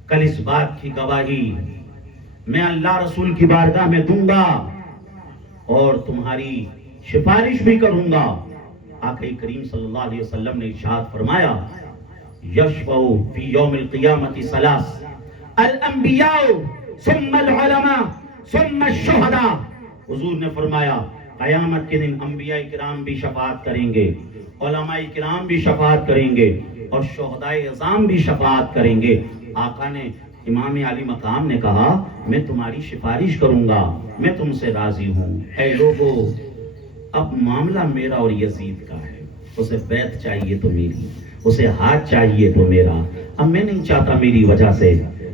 کل اس بات کی گواہی میں اللہ رسول کی بارگاہ میں دوں گا اور تمہاری سفارش بھی کروں گا. آقا کریم صلی اللہ علیہ وسلم نے ارشاد فرمایا, یشفع فی یوم القیامت ثلاث, الانبیاء ثم العلماء ثم الشہداء. حضور نے فرمایا قیامت کے دن انبیاء کرام بھی شفاعت کریں گے, علماء کرام بھی شفاعت کریں گے, اور شہداء اعظام بھی شفاعت کریں گے. آقا نے, امام علی مقام نے کہا, میں تمہاری سفارش کروں گا, میں تم سے راضی ہوں. اے لوگو, اب معاملہ میرا اور یزید کا ہے. اسے بیعت چاہیے تو میری, اسے ہاتھ چاہیے تو میرا. اب میں نہیں چاہتا میری وجہ سے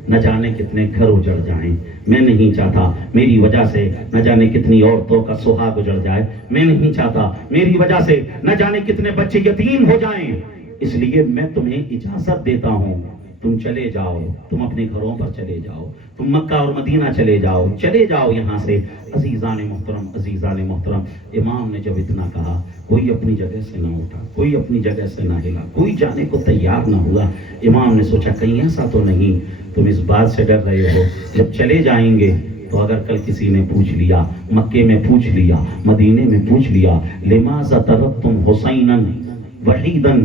نہ جانے کتنے گھر اجڑ جائیں, میں نہیں چاہتا میری وجہ سے نہ جانے کتنی عورتوں کا سہاگ اجڑ جائے, میں نہیں چاہتا میری وجہ سے نہ جانے کتنے بچے یتیم ہو جائیں. اس لیے میں تمہیں اجازت دیتا ہوں, تم چلے جاؤ, تم اپنے گھروں پر چلے جاؤ, تم مکہ اور مدینہ چلے جاؤ, چلے جاؤ یہاں سے. عزیزان محترم, عزیزان محترم, امام نے جب اتنا کہا, کوئی اپنی جگہ سے نہ اٹھا, کوئی اپنی جگہ سے نہ ہلا, کوئی جانے کو تیار نہ ہوا. امام نے سوچا کہیں ایسا تو نہیں تم اس بات سے ڈر رہے ہو جب چلے جائیں گے تو اگر کل کسی نے پوچھ لیا, مکے میں پوچھ لیا, مدینے میں پوچھ لیا, لماذا ترکتم حسینا وحیدا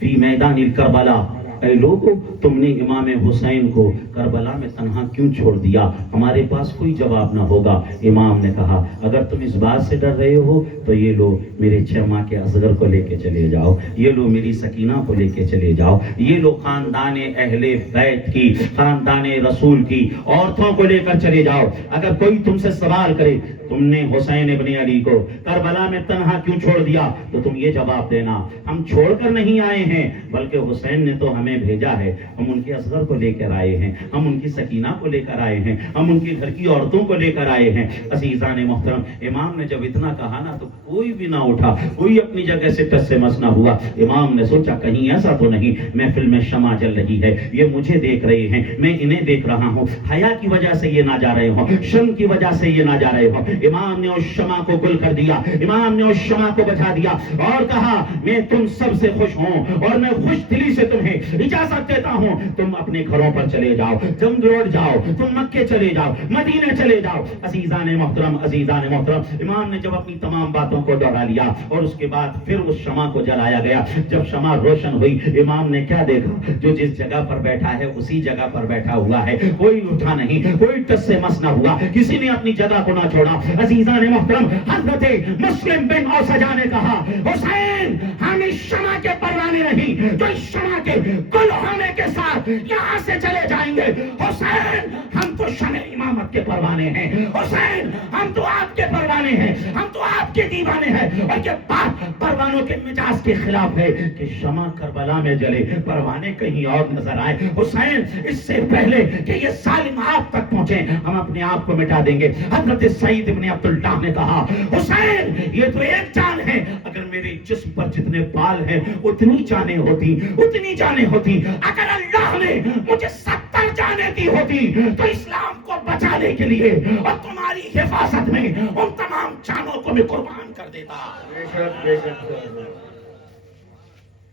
فی میدان الکربلا, اے لوگو تم نے امام حسین کو کربلا میں تنہا کیوں چھوڑ دیا؟ ہمارے پاس کوئی جواب نہ ہوگا. امام نے کہا, اگر تم اس بات سے ڈر رہے ہو تو یہ لو میرے 6 ماہ کے اصغر کو لے کے چلے جاؤ, یہ لو میری سکینہ کو لے کے چلے جاؤ, یہ لو خاندان اہل بیت کی, خاندان رسول کی عورتوں کو لے کر چلے جاؤ. اگر کوئی تم سے سوال کرے تم نے حسین ابن علی کو کربلا میں تنہا کیوں چھوڑ دیا, تو تم یہ جواب دینا, ہم چھوڑ کر نہیں آئے ہیں بلکہ حسین نے تو ہمیں بھیجا ہے. ہم ان کے اصغر کو لے کر آئے ہیں, ہم ان کی سکینہ کو لے کر آئے ہیں, ہم ان کے گھر کی عورتوں کو لے کر آئے ہیں. عزیزان محترم, امام نے جب اتنا کہا نا تو کوئی بھی نہ اٹھا, کوئی اپنی جگہ سے ٹس سے مس نہ ہوا. امام نے سوچا کہیں ایسا تو نہیں محفل میں شمع جل رہی ہے, یہ مجھے دیکھ رہے ہیں, میں انہیں دیکھ رہا ہوں, حیا کی وجہ سے یہ نہ جا رہے ہوں, شرم کی وجہ سے یہ نہ جا رہے ہوں. امام نے اس شمع کو گل کر دیا, امام نے اس شمع کو بجھا دیا اور کہا, میں تم سب سے خوش ہوں اور میں خوش دلی سے تمہیں اجازت دیتا ہوں, تم اپنے گھروں پر چلے جاؤ, تم لوٹ جاؤ, تم مکے چلے جاؤ, مدینے چلے جاؤ. عزیزان محترم, عزیزان محترم, امام نے جب اپنی تمام باتوں کو دوہرا لیا اور اس کے بعد پھر اس شمع کو جلایا گیا. جب شمع روشن ہوئی, امام نے کیا دیکھا, جو جس جگہ پر بیٹھا ہے اسی جگہ پر بیٹھا ہوا ہے, کوئی اٹھا نہیں, کوئی ٹس سے مس نہ ہوا, کسی نے اپنی جگہ کو نہ چھوڑا. عزیزان محترم, حضرت مسلم بن اوسجا نے کہا, حسین ہم اس شمع کے پروانے نہیں جو اس شمع کے گل ہونے کے ساتھ یہاں سے چلے جائیں گے. حسین ہم تو شمع امامت کے پروانے ہیں, حسین ہم تو آپ کے پروانے ہیں, ہم تو آپ کے دیوانے ہیں. اور یہ بات پروانوں کے مزاج کے خلاف ہے کہ شمع کربلا میں جلے, پروانے کہیں اور نظر آئے. حسین اس سے پہلے کہ یہ ظالم آپ تک پہنچے ہم اپنے آپ کو مٹا دیں گے. حضرت سعید ابن عبداللہ نے کہا, حسین یہ تو ایک جان ہے, اگر میرے جسم پر جتنے بال ہیں اتنی جانیں ہوتی, اتنی جانیں ہوتی. اگر اللہ نے مجھے 70 جانیں دی ہوتی تو اسلام کو بچانے کے لیے اور تمہاری حفاظت میں ان تمام جانوں کو میں قربان کر دیتا.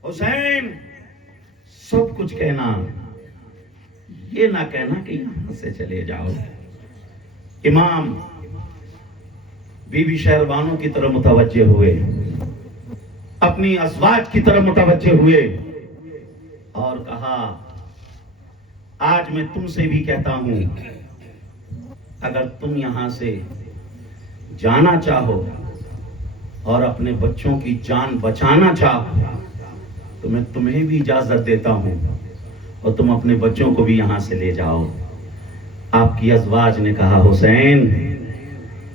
حسین سب کچھ کہنا، یہ نہ کہنا کہ یہاں سے چلے جاؤ۔ امام بی بی شہربانوں کی طرف متوجہ ہوئے، اپنی ازواج کی طرف متوجہ ہوئے اور کہا آج میں تم سے بھی کہتا ہوں، اگر تم یہاں سے جانا چاہو اور اپنے بچوں کی جان بچانا چاہو تو میں تمہیں بھی اجازت دیتا ہوں اور تم اپنے بچوں کو بھی یہاں سے لے جاؤ۔ آپ کی ازواج نے کہا حسین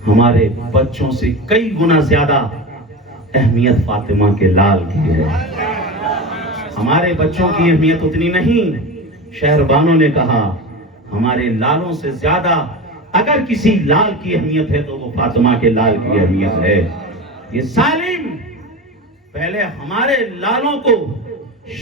ہمارے بچوں سے کئی گنا زیادہ اہمیت فاطمہ کے لال کی ہے، ہمارے بچوں کی اہمیت اتنی نہیں۔ شہربانوں نے کہا ہمارے لالوں سے زیادہ اگر کسی لال کی اہمیت ہے تو وہ فاطمہ کے لال کی اہمیت ہے۔ یہ ظالم پہلے ہمارے لالوں کو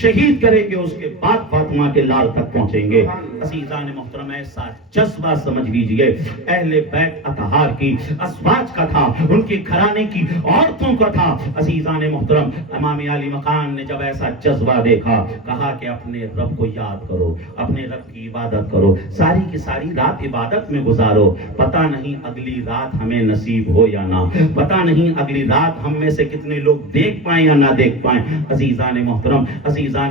شہید کریں گے، اس کے بعد فاطمہ کے لال تک پہنچیں گے۔ عزیزان محترم ایسا جذبہ سمجھ لیجئے اہل بیت اطہار کی ازواج کا تھا، ان کے گھرانے کی عورتوں کا تھا۔ عزیزان محترم امام علی مقام نے جب ایسا جذبہ دیکھا کہا کہ اپنے رب کو یاد کرو، اپنے رب کی عبادت کرو، ساری کی ساری رات عبادت میں گزارو، پتہ نہیں اگلی رات ہمیں نصیب ہو یا نہ، پتہ نہیں اگلی رات ہم میں سے کتنے لوگ دیکھ پائیں یا نہ دیکھ پائیں۔ عزیزان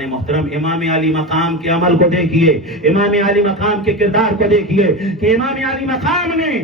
محترم امام علی مقام کے عمل کو دیکھیے، امام علی مقام کے کردار کو دیکھیے کہ امام علی مقام نے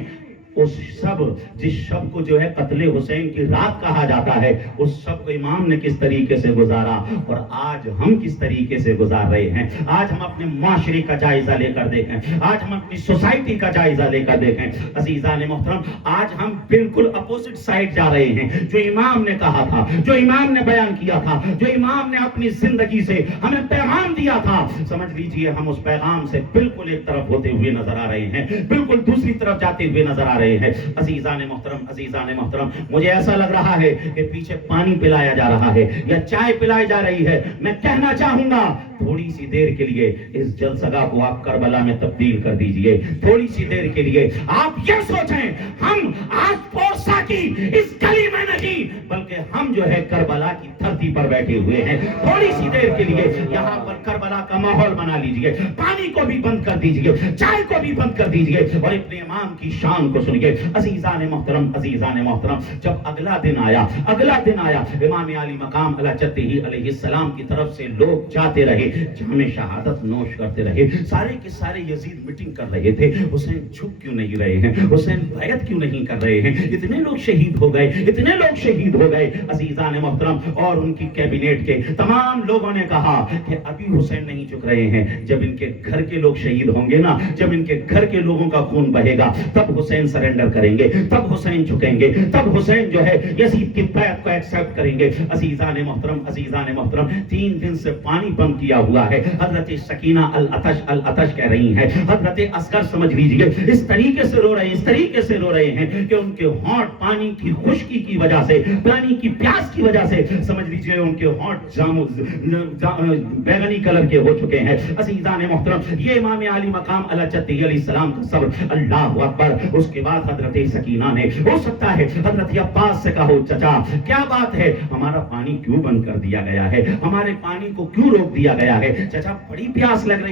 اس شب، جس شب کو جو ہے قتل حسین کی رات کہا جاتا ہے، اس شب کو امام نے کس طریقے سے گزارا اور آج ہم کس طریقے سے گزار رہے ہیں۔ آج ہم اپنے معاشرے کا جائزہ لے کر دیکھیں، آج ہم اپنی سوسائٹی کا جائزہ لے کر دیکھیں۔ عزیزان محترم آج ہم بالکل اپوزٹ سائڈ جا رہے ہیں۔ جو امام نے کہا تھا، جو امام نے بیان کیا تھا، جو امام نے اپنی زندگی سے ہمیں پیغام دیا تھا، سمجھ لیجئے ہم اس پیغام سے بالکل ایک طرف ہوتے ہوئے نظر آ رہے ہیں، بالکل دوسری طرف جاتے ہوئے نظر آ رہے ہیں۔ عزیزان محترم مجھے ایسا لگ رہا ہے کہ پیچھے پانی پلایا جا رہا ہے یا چائے پلائی جا رہی ہے۔ میں کہنا چاہوں گا تھوڑی سی دیر کے لیے اس جلسگاہ کو آپ کربلا میں تبدیل کر دیجئے، تھوڑی سی دیر کے لیے آپ یہ سوچیں ہم آج پورسا کی اس گلی میں نہیں بلکہ ہم جو ہے کربلا کی دھرتی پر بیٹھے ہوئے ہیں۔ تھوڑی سی دیر کے لیے یہاں پر کربلا کا ماحول بنا لیجئے، پانی کو بھی بند کر دیجئے، چائے کو بھی بند کر دیجئے اور اپنے امام کی شان کو سنیے۔ عزیزان محترم جب اگلا دن آیا امام علی مقام علیہ السلام کی طرف سے لوگ جاتے رہے، جام شہادت نوش کرتے رہے، سارے کے سارے یزید میٹنگ کر رہے تھے، حسین جھک کیوں نہیں رہے ہیں، حسین بیعت کیوں نہیں کر رہے ہیں، اتنے لوگ شہید ہو گئے، عزیزان محترم اور ان کی کیبنٹ کے تمام لوگوں نے کہا کہ ابھی حسین نہیں جھک رہے ہیں، جب ان کے گھر کے لوگ شہید ہوں گے نا، جب ان کے گھر کے لوگوں کا خون بہے گا تب حسین سرنڈر کریں گے، تب حسین جھکیں گے، تب حسین جو ہے یزید کی بیعت کو ایکسپٹ کریں گے۔ عزیزان محترم 3 دن سے پانی بند کیا ہوا ہے، حضرت سکینہ العطش کہہ رہی ہیں، حضرت اصغر سمجھ لیجئے اس طریقے سے رو رہے ہیں کہ ان کے ہونٹ پانی کی خشکی کی وجہ سے، پانی کی پیاس کی وجہ سے سمجھ لیجئے ان کے ہونٹ بیگنی کلر کے ہو چکے ہیں۔ عزیزان محترم یہ امام علی مقام علیہ السلام کا صبر، اللہ اکبر۔ اس کے بعد حضرت سکینہ نے، ہو سکتا ہے حضرت عباس سے کہو چچا کیا بات ہے، ہمارا پانی کیوں بند کر دیا گیا ہے، ہمارے پانی کو کیوں روک دیا گیا ہے؟ چچا بڑی پیاس لگ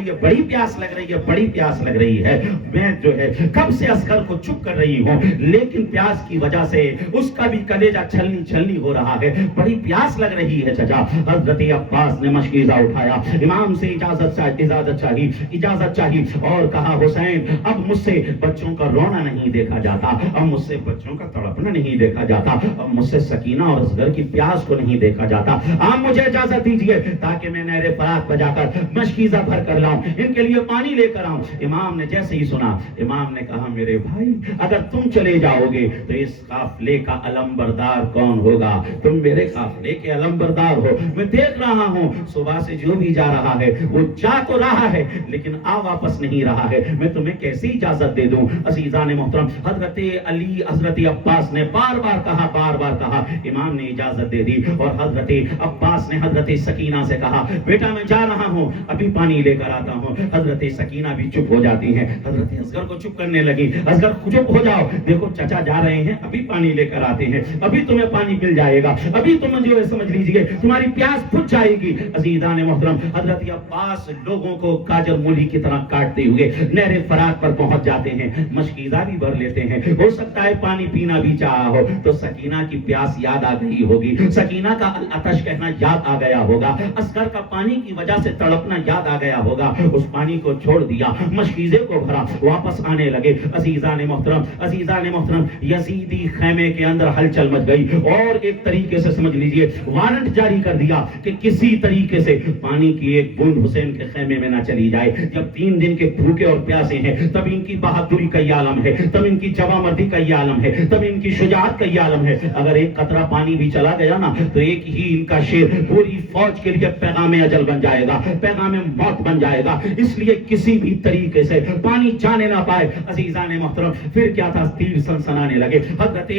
رہی ہے، میں جو ہے کب سے اصغر کو چپ کر رہی ہوں لیکن پیاس کی وجہ سے اس کا بھی کلیجہ چھلنی ہو رہا ہے، بڑی پیاس لگ رہی ہے چچا۔ حضرت عباس نے مشکیزہ اٹھایا، امام سے اجازت چاہی اور کہا حسین اب مجھ سے بچوں کا رونا نہیں دیکھا جاتا، اب مجھ سے بچوں کا تڑپنا نہیں دیکھا جاتا، اب مجھ سے سکینہ اور اصغر کی پیاس کو نہیں دیکھا جاتا، آپ مجھے اجازت دیجئے تاکہ میں نہر فرات پہ جا کر مشکیزہ بھر کر لاؤں، ان کے لیے پانی لے کر آؤں۔ امام نے جیسے ہی سنا، امام نے کہا میرے بھائی اگر تم چلے جاؤ گے تو اس قافلے کا علمبردار کون ہوگا؟ تم میرے قافلے کے علمبردار ہو، میں دیکھ رہا ہوں صبح سے جو بھی جا رہا ہے وہ جا تو رہا ہے لیکن واپس نہیں رہا ہے، میں تمہیں کیسے اجازت دے دوں؟ عزیزان محترم حضرت علی حضرت عباس نے بار بار کہا، امام نے اجازت دے دی اور حضرت عباس نے حضرت سکینہ سے کہا بیٹا میں جا رہا ہوں ابھی پانی لے کر آتا ہوں. حضرت سکینہ بھی چپ ہو جاتی ہیں. حضرت اصغر کو چپ کرنے لگی. اصغر چپ ہو جاؤ، دیکھو چچا جا رہے ہیں ابھی پانی لے کر آتے ہیں، ابھی تمہیں پانی مل جائے گا، ابھی تم جو ہے سمجھ لیجئے تمہاری پیاس بجھ جائے گی. عزیزان محترم حضرت عباس لوگوں کو گاجر مولی کی طرح کاٹتے ہوئے نہر فرات پر پہنچ جاتے ہیں، مشکیزہ بھی بھر لیتے ہیں. ہو سکتا ہے پانی پینا بھی چاہا ہو تو سکینہ کی پیاس یاد آ گئی ہوگی، سکینہ کا العطش کہنا یاد آ گیا ہوگا، اصغر کا پانی کی وجہ سے تڑپنا یاد آ گیا ہوگا. اس پانی کو چھوڑ دیا، مشکیزے کو بھرا، واپس آنے لگے. عزیزان محترم یزیدی خیمے کے اندر ہلچل مچ گئی اور ایک طریقے سے سمجھ لیجئے وارنٹ جاری کر دیا کہ کسی طریقے سے پانی کی ایک بوند حسین کے خیمے میں نہ چلی جائے. جب 3 دن کے بھوکے اور پیاسے ہیں تب ان کی بہادری کا یہ عالم ہے، تب ان کی جوامردی کا یہ عالم ہے، تب ان کی شجاعت کا یہ عالم ہے. اگر ایک قطرہ پانی بھی چلا گیا نا تو ایک ہی ان کا شیر پوری فوج کے لیے پیغام اجل بن جائے گا، پیغام موت بن جائے گا. اس لیے کسی بھی طریقے سے پانی جانے نہ پائے. عزیزان محترم پھر کیا تھا، تیر سنسنانے لگے، حضرت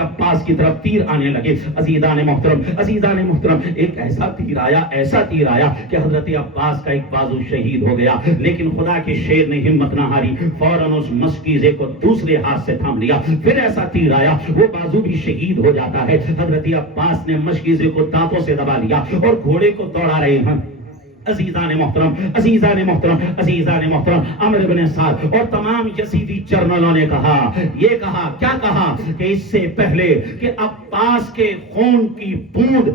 عباس کی طرف تیر آنے لگے. عزیزان محترم ایک ایسا تیر آیا کہ حضرت عباس کا ایک بازو شہید ہو گیا. لیکن خدا کے شیر نے ہمت نہ ہاری، فوراً اس مشکیزے کو دوسرے ہاتھ سے تھام لیا. پھر ایسا تیر آیا، وہ بازو بھی شہید ہو جاتا ہے. حضرت عباس نے مشکیزے کو دانتوں سے دبا لیا اور گھوڑے کو دوڑا رہے ہیں. عزیزان محترم عمرو بن سعد اور تمام یزیدی جرنلوں نے کیا کہا کہ اس سے پہلے کہ عباس کے خون کی بوند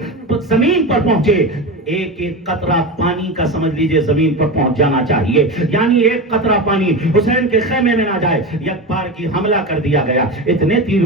زمین پر پہنچے ایک قطرہ پانی کا سمجھ لیجئے زمین پر پہنچ جانا چاہیے. یعنی ایک قطرہ پانی حسین کے خیمے میں نہ جائے. یک بار کی حملہ کر دیا گیا. اتنے تیر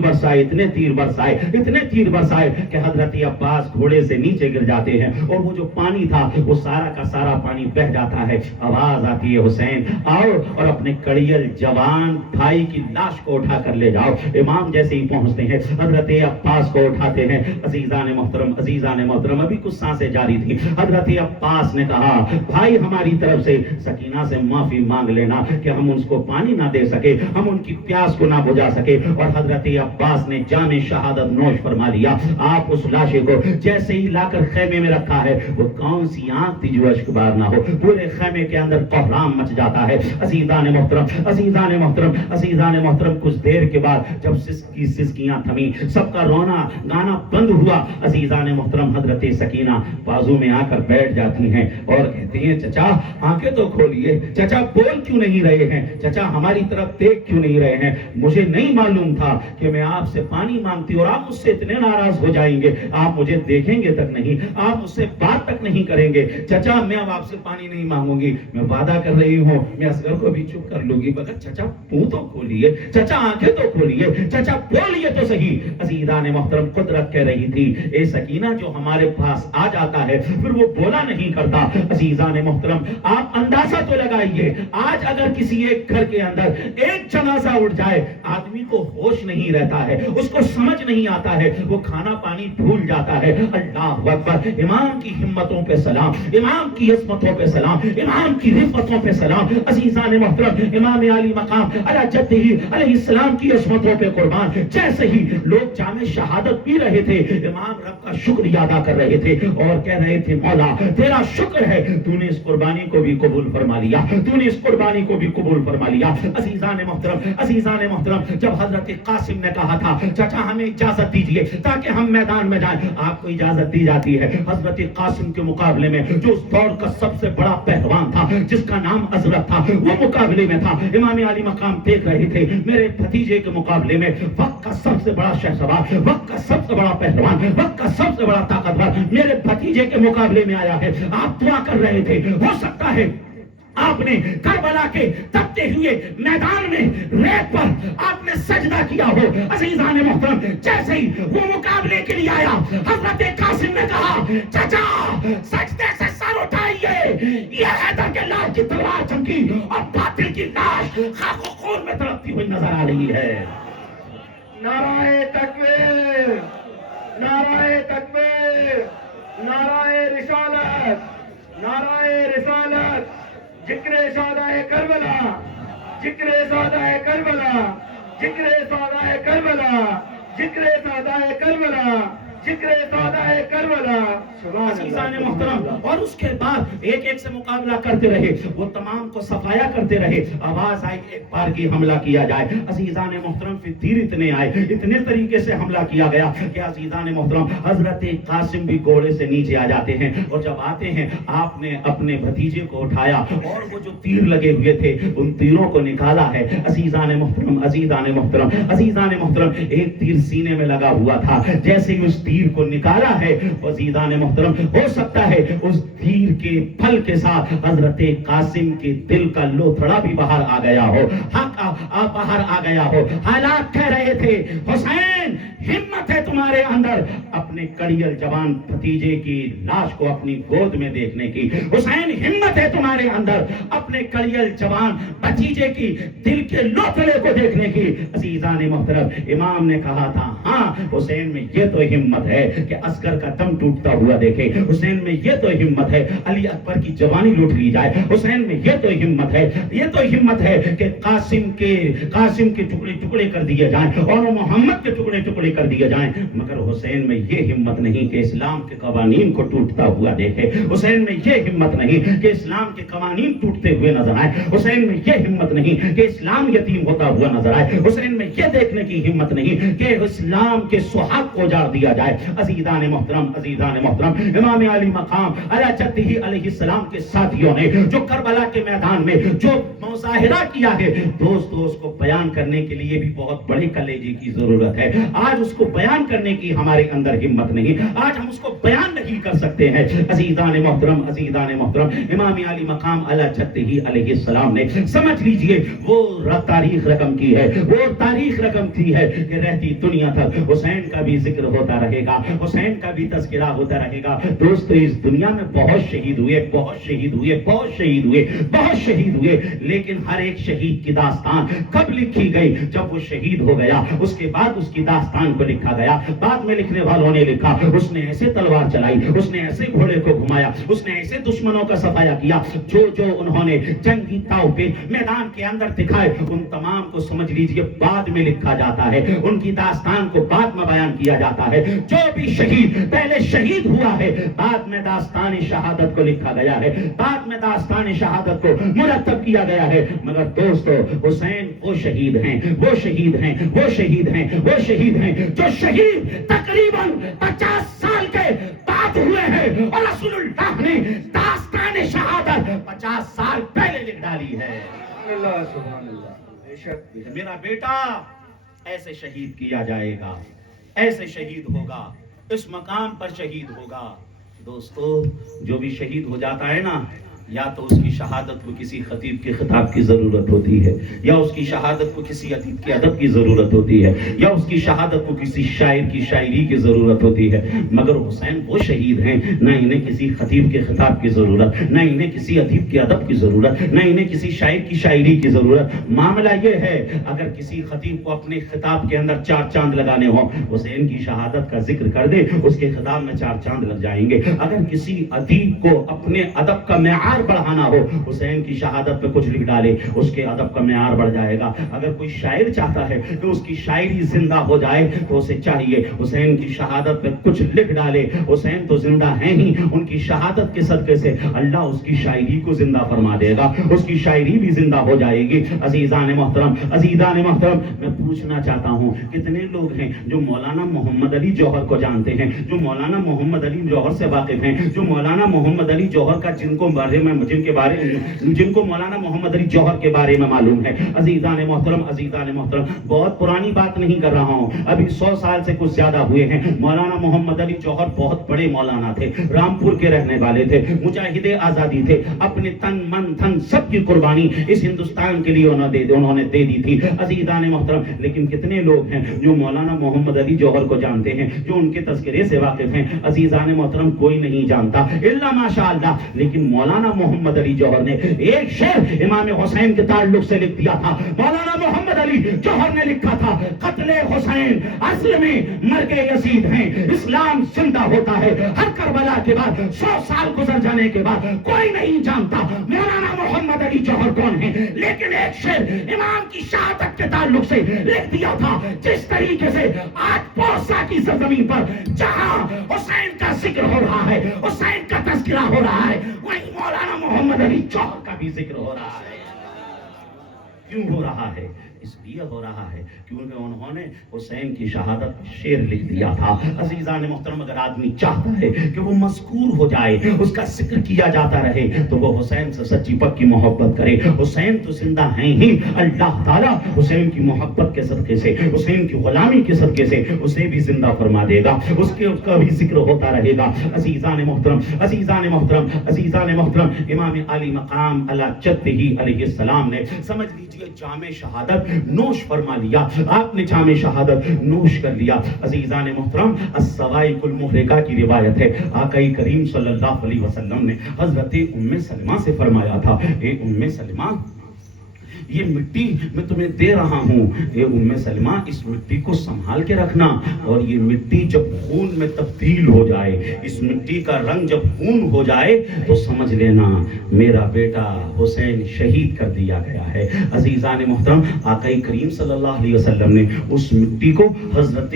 برسائے کہ حضرت عباس گھوڑے سے نیچے گر جاتے ہیں اور وہ جو پانی تھا وہ سارا کا سارا پانی بہ جاتا ہے. آواز آتی ہے حسین آؤ اور اپنے کڑیل جوان بھائی کی لاش کو اٹھا کر لے جاؤ. امام جیسے ہی پہنچتے ہیں حضرت عباس کو اٹھاتے ہیں. عزیزان محترم ابھی کچھ سانسیں جاری تھی. حضرت عباس نے کہا بھائی ہماری طرف سے سکینہ سے معافی مانگ لینا کہ ہم ان کو پانی نہ دے سکے، ہم ان کی پیاس کو نہ بجھا سکے. اور حضرت عباس نے جام شہادت نوش فرما لیا. آپ اس لاشے کو جیسے ہی لا کر خیمے میں رکھا ہے وہ کون سی آنکھ تھی جو اشک بار نہ ہو. پورے خیمے کے اندر کوہرام مچ جاتا ہے. عزیزان محترم کچھ دیر کے بعد جب سسکیاں تھمی، سب کا رونا گانا بند ہوا. عزیزان محترم حضرت سکینہ بازو میں آ کر بیٹھ جاتی ہیں اور کہتی ہیں چچا آنکھیں تو کھولیے، چچا بول کیوں نہیں رہے ہیں، چچا ہماری طرف دیکھ کیوں نہیں رہے ہیں. مجھے نہیں معلوم تھا کہ میں آپ سے پانی مانگتی اور آپ مجھ سے اتنے ناراض ہو جائیں گے. آپ مجھے دیکھیں گے تک نہیں، آپ مجھ سے بات تک نہیں کریں گے. چچا میں اب آپ سے پانی نہیں مانگوں گی، میں وعدہ کر رہی ہوں میں اصغر کو بھی چپ کر لوں گی، مگر چچا منہ تو کھولیے، چچا آنکھیں تو کھولیے، چچا بولیے تو صحیح. عزیزان محترم قدرت کہہ رہی تھی اے سکینہ جو ہمارے پاس آ جاتا ہے پھر وہ بولا نہیں کرتا. عزیزان محترم آپ اندازہ تو لگائیے آج اگر کسی ایک گھر کے اندر ایک جنازہ اٹھ جائے آدمی کو ہوش نہیں رہتا ہے، اس کو سمجھ نہیں آتا ہے، وہ کھانا پانی بھول جاتا ہے. اللہ اکبر. امام کی ہمتوں پہ سلام، امام کی عظمتوں پہ سلام، امام کی رفتوں پہ سلام. عزیزان محترم امام علی مقام علی جدہ علیہ السلام کی عظمتوں پہ قربان. جیسے ہی لوگ جام شہادت پی رہے تھے امام رب کا شکریہ ادا کر رہے تھے اور کہہ رہے تھے مولا تیرا شکر ہے تو نے اس قربانی کو بھی قبول فرما لیا، تو نے اس قربانی کو بھی قبول فرما لیا. عزیزان محترم جب حضرت قاسم نے کہا تھا چچا ہمیں اجازت دیجئے تاکہ ہم میدان میں جائیں، آپ کو اجازت دی جاتی ہے. حضرت قاسم کے مقابلے میں جو اس دور کا سب سے بڑا پہلوان تھا جس کا نام حضرت تھا وہ مقابلے میں تھا. امام علی مقام دیکھ رہے تھے میرے بھتیجے کے مقابلے میں وقت کا سب سے بڑا شہسوار، وقت کا سب سے بڑا پہلوان، وقت کا سب سے بڑا طاقتور میرے بھتیجے کے مقابلے میں آیا ہے. آپ دعا کر رہے تھے، ہو سکتا ہے آپ نے کربلا کے تپتے ہوئے میدان میں ریت پر آپ نے سجدہ کیا ہو. عزیزان محترم جیسے ہی وہ مقابلے کے لیے آیا حضرت قاسم نے کہا چچا سجدے سے سر اٹھائیے، یہ حیدر کے لاش کی تلوار چمکی اور باطل کی لاش خاک و خون میں تڑپتی ہوئی نظر آ رہی ہے. نعرہ تکبیر، نعرہ تکبیر، نعرہ رسالت، نعرہ رسالت. ذکر سادہ کربلا، ذکر سادہ کربلا. ذکر سادہ کربلا، ذکر سادہ کربلا، ذکر سادہ کربلا. عزیزان محترم، اور اس کے بعد ایک ایک سے مقابلہ کرتے رہے، وہ تمام کو صفایا کرتے رہے. آواز آئی ایک بار کی حملہ کیا جائے. عزیزان محترم پھر تیر اتنے آئے، اتنے طریقے سے حملہ کیا گیا کہ عزیزان محترم حضرت قاسم بھی گھوڑے سے نیچے آ جاتے ہیں، اور جب آتے ہیں آپ نے اپنے بھتیجے کو اٹھایا اور وہ جو تیر لگے ہوئے تھے ان تیروں کو نکالا ہے. عزیزان محترم، عزیزان محترم، عزیزان محترم، ایک تیر سینے میں لگا ہوا تھا. جیسے ہی اس تیر کو نکالا ہے عزیزان محترم، ہو سکتا ہے اس تیر کے پھل کے ساتھ حضرت قاسم کے دل کا لوتھڑا بھی باہر آ گیا ہو، حق باہر آ گیا ہو. حالات کہہ رہے تھے حسین ہمت ہے تمہارے اندر اپنے کڑیل جوان بھتیجے کی لاش کو اپنی گود میں دیکھنے کی. حسین ہمت ہے تمہارے اندر اپنے کڑیل جوان بھتیجے کی دل کے لوتھڑے کو دیکھنے کی. عزیزان محترم، امام نے کہا تھا ہاں حسین میں یہ تو ہمت ہے کہ عسکر کا دم ٹوٹتا ہوا دیکھے. حسین میں یہ تو ہمت ہے علی اکبر کی جوانی لوٹ لی جائے. حسین میں یہ تو ہمت ہے، یہ تو ہمت ہے کہ قاسم کے ٹکڑے ٹکڑے کر دیے جائیں اور محمد کے ٹکڑے ٹکڑے کر دیے جائیں. مگر حسین میں یہ ہمت نہیں کہ اسلام کے قوانین کو ٹوٹتا ہوا دیکھے. حسین میں یہ ہمت نہیں کہ اسلام کے قوانین ٹوٹتے ہوئے نظر آئے. حسین میں یہ ہمت نہیں کہ اسلام یتیم ہوتا ہوا نظر آئے. حسین میں یہ دیکھنے کی ہمت نہیں کہ اسلام کے سہاگ کو اجاڑ دیا جائے. عزیزان محترم، عزیزان محترم، امام علی مقام علی جدہ علیہ السلام کے ساتھیوں نے جو کربلا کے میدان میں جو مظاہرہ کیا ہے دوستو، اس کو بیان کرنے کے لیے بھی بہت بڑے کلیجے کی ضرورت ہے. آج اس کو بیان کرنے کی ہمارے اندر ہمت نہیں، آج ہم اس کو بیان نہیں کر سکتے ہیں. عزیزان محترم، عزیزان محترم، امام علی مقام علی جدہ علیہ السلام نے سمجھ لیجئے وہ تاریخ رقم کی ہے، وہ تاریخ رقم کی ہے کہ رہتی دنیا تک حسین کا بھی ذکر ہوتا رہے گا، حسین کا بھی تذکرہ ہوتا رہے گا. دوستو اس دنیا میں بہت شہید ہوئے، بہت شہید ہوئے، بہت شہید ہوئے، بہت شہید ہوئے، لیکن ہر ایک شہید کی داستان کب لکھی گئی؟ جب وہ شہید ہو گیا اس کے بعد اس کی داستان کو لکھا گیا. بعد میں لکھنے والوں نے لکھا اس نے ایسے تلوار چلائی، اس نے ایسے گھوڑے کو گھمایا، اس نے ایسے دشمنوں کا صفایا کیا، جو جو انہوں نے جنگی تاؤ پہ میدان کے اندر دکھائے ان تمام کو سمجھ لیجئے بعد میں لکھا جاتا ہے، ان کی داستان کو بعد میں بیان کیا جاتا ہے. جو بھی شہید پہلے شہید ہوا ہے بعد میں داستان شہادت کو لکھا گیا ہے، بعد میں داستان شہادت کو مرتب کیا گیا ہے. مگر دوستو حسین وہ شہید ہیں، وہ شہید ہیں، وہ شہید ہیں، وہ شہید ہیں جو شہید تقریباً 50 سال کے بعد ہوئے ہیں اور رسول اللہ نے داستان شہادت 50 سال پہلے لکھ ڈالی ہے. اللہ سبحان اللہ، بے شک میرا بیٹا ایسے شہید کیا جائے گا، ایسے شہید ہوگا، اس مقام پر شہید ہوگا. دوستو جو بھی شہید ہو جاتا ہے نا، یا تو اس کی شہادت کو کسی خطیب کے خطاب کی ضرورت ہوتی ہے، یا اس کی شہادت کو کسی ادیب کے ادب کی ضرورت ہوتی ہے، یا اس کی شہادت کو کسی شاعر کی شاعری کی ضرورت ہوتی ہے. مگر حسین وہ شہید ہیں نہ انہیں کسی خطیب کے خطاب کی ضرورت، نہ انہیں کسی ادیب کے ادب کی ضرورت، نہ انہیں کسی شاعر کی شاعری کی ضرورت. معاملہ یہ ہے اگر کسی خطیب کو اپنے خطاب کے اندر 4 چاند لگانے ہوں حسین کی شہادت کا ذکر کر دے، اس کے خطاب میں 4 چاند لگ جائیں گے. اگر کسی ادیب کو اپنے ادب کا معیار بڑھانا ہو حسین کی شہادت پہ کچھ لکھ ڈالے، اس کے ادب کا معیار بڑھ جائے گا. اگر کوئی شاعر چاہتا ہے کہ اس کی شاعری زندہ ہو جائے تو اسے چاہیے حسین کی شہادت پہ کچھ لکھ ڈالے. حسین تو زندہ ہیں ہی، ان کی شہادت کے صدقے سے اللہ اس کی شاعری کو زندہ فرما دے گا، اس کی شاعری بھی زندہ ہو جائے گی. عزیزان محترم، عزیزان محترم، میں پوچھنا چاہتا ہوں کتنے لوگ ہیں جو مولانا محمد علی جوہر کو جانتے ہیں، جو مولانا محمد علی جوہر سے واقف ہیں، جو مولانا محمد علی جوہر کا جن کو مولانا محمد علی جوہر کے بارے میں معلوم ہے. عزیزان محترم، عزیزان محترم، بہت پرانی بات نہیں کر رہا ہوں، ابھی 100 سال سے کچھ زیادہ ہوئے ہیں. مولانا محمد علی جوہر بہت بڑے مولانا تھے، رامپور کے رہنے والے تھے، مجاہد آزادی تھے، اپنے تن من دھن سب کی قربانی اس ہندوستان کے لیے انہوں نے دے دی تھی. عزیزان محترم، لیکن کتنے لوگ ہیں جو مولانا محمد علی جوہر کو جانتے ہیں، جو ان کے تذکرے سے واقف ہیں؟ عزیزان محترم، کوئی نہیں جانتا الا ماشاء اللہ. لیکن مولانا محمد علی جوہر نے ایک شعر امام حسین کے تعلق سے لکھ دیا تھا. مولانا محمد علی جوہر نے لکھا تھا قتل حسین اصل میں مرگ یزید ہیں. اسلام زندہ ہوتا ہے ہر کربلا کے بعد 100 سال گزر جانے کے بعد. کوئی نہیں جانتا مولانا محمد علی جوہر کون ہیں, لیکن ایک شعر امام کی شہادت کے تعلق سے لکھ دیا تھا. جس طریقے سے آج پوسا کی سرزمین پر جہاں حسین کا ذکر ہو رہا ہے, حسین کا تذکرہ ہو رہا ہے, وہیں مولانا محمد علی جوہر کا بھی ذکر ہو رہا ہے. کیوں ہو رہا ہے؟ اس لیے ہو رہا ہے کیونکہ انہوں نے حسین کی شہادت شعر لکھ دیا تھا. عزیزان محترم, اگر آدمی چاہتا ہے کہ وہ مذکور ہو جائے, اس کا ذکر کیا جاتا رہے, تو وہ حسین سے سچی پکی محبت کرے. حسین تو زندہ ہیں ہی, اللہ تعالیٰ حسین کی محبت کے صدقے سے, حسین کی غلامی کے صدقے سے اسے بھی زندہ فرما دے گا, اس کا بھی ذکر ہوتا رہے گا. عزیزان محترم, عزیزان محترم, عزیزان محترم, امام علی مقام علی جدہ علیہ السلام نے سمجھ لیجئے جام شہادت نوش فرما لیا. آپ نے جام شہادت نوش کر لیا. عزیزان محترم, السوائق المحرقہ کی روایت ہے, آقا کریم صلی اللہ علیہ وسلم نے حضرت ام سلمہ سے فرمایا تھا, اے ام سلمہ, یہ مٹی میں تمہیں دے رہا ہوں, اے ام سلمہ اس مٹی کو سنبھال کے رکھنا, اور یہ مٹی جب خون میں تبدیل ہو جائے, اس مٹی کا رنگ جب خون ہو جائے, تو سمجھ لینا میرا بیٹا حسین شہید کر دیا گیا ہے. عزیزان محترم, آقا کریم صلی اللہ علیہ وسلم نے اس مٹی کو حضرت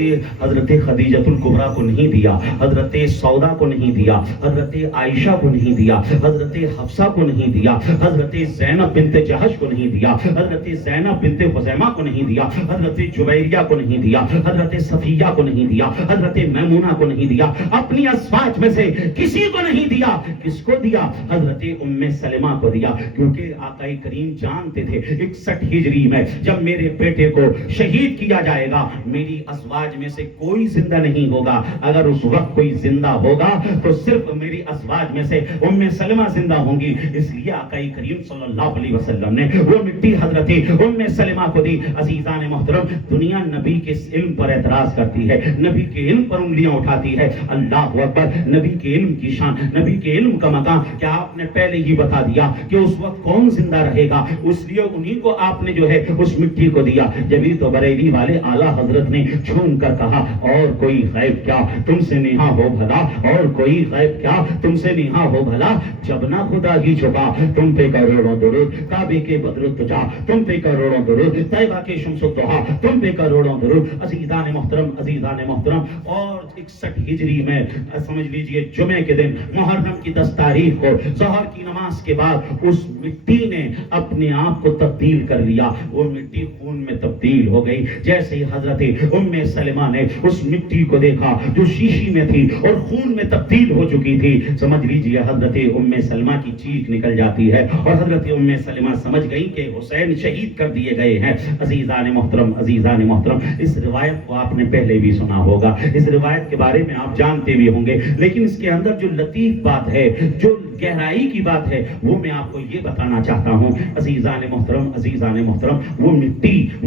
خدیجۃ الکبریٰ کو نہیں دیا, حضرت سودا کو نہیں دیا, حضرت عائشہ کو نہیں دیا, حضرت حفصہ کو نہیں دیا, حضرت زینب بنت جہش کو نہیں دیا, حضرت زینب بنت خزیمہ کو نہیں دیا, حضرت جویریہ کو نہیں دیا, حضرت صفیہ کو نہیں دیا, حضرت میمونہ کو نہیں دیا, اپنی ازواج میں سے کسی کو نہیں دیا. کس کو دیا؟ حضرت ام سلمہ کو دیا, کیونکہ آقا کریم جانتے تھے 61 ہجری میں جب میرے بیٹے کو شہید کیا جائے گا, میری ازواج میں سے کوئی زندہ نہیں ہوگا. اگر اس وقت کوئی زندہ ہوگا تو صرف میری ازواج میں سے ام سلمہ زندہ ہوں گی. اس لیے آقا کریم صلی اللہ علیہ وسلم نے وہ مٹی حضرت ام سلمہ کو دی. عزیزان محترم, دنیا نبی کے علم پر اعتراض کرتی ہے, نبی کے علم پر انگلیاں اٹھاتی ہے. اللہ اکبر, نبی کے علم کی شان, نبی کے علم کا مقام کیا آپ نے پہلے ہی بتا دیا کہ اس وقت کون زندہ رہے گا, اس لیے انہی کو آپ نے جو ہے اس مٹی کو دیا. جبھی تو بریلی والے اعلیٰ حضرت نے جھوم کر کہا, اور کوئی غیب کیا تم سے نہا ہو بھلا, اور کوئی غیب کیا تم سے نہا ہو بھلا, جب نہ خدا ہی چھپا تم پہ کروڑوں درود, کعبے کے بدر تجا تم پہ کروڑوں درود, طیبہ کے شمس الضحیٰ تم پہ کروڑوں درود. عزیزان محترم, عزیزان محترم, اور 61 ہجری میں سمجھ لیجئے جمعے کے دن محرم کی 10 تاریخ کو ظہر کی نماز کے بعد اس مٹی نے اپنے آپ کو تبدیل کر لیا. وہ مٹی خون میں تبدیل ہو گئی. جیسے ہی حضرت ام سلمہ نے اس مٹی کو دیکھا جو شیشی میں تھی اور خون میں تبدیل ہو چکی تھی, سمجھ لیجئے حضرت ام سلمہ کی چیخ نکل جاتی ہے, اور حضرت ام سلمہ سمجھ گئی کہ حسین شہید کر دیے گئے ہیں. عزیزان محترم, عزیزان محترم, اس روایت کو آپ نے پہلے بھی سنا ہوگا, اس روایت کے بارے میں آپ جانتے بھی ہوں گے, لیکن اس کے اندر جو لطیف بات ہے, جو گہرائی کی بات ہے, وہ میں آپ کو یہ بتانا چاہتا ہوں. عزیزان محترم, عزیزان محترم, وہ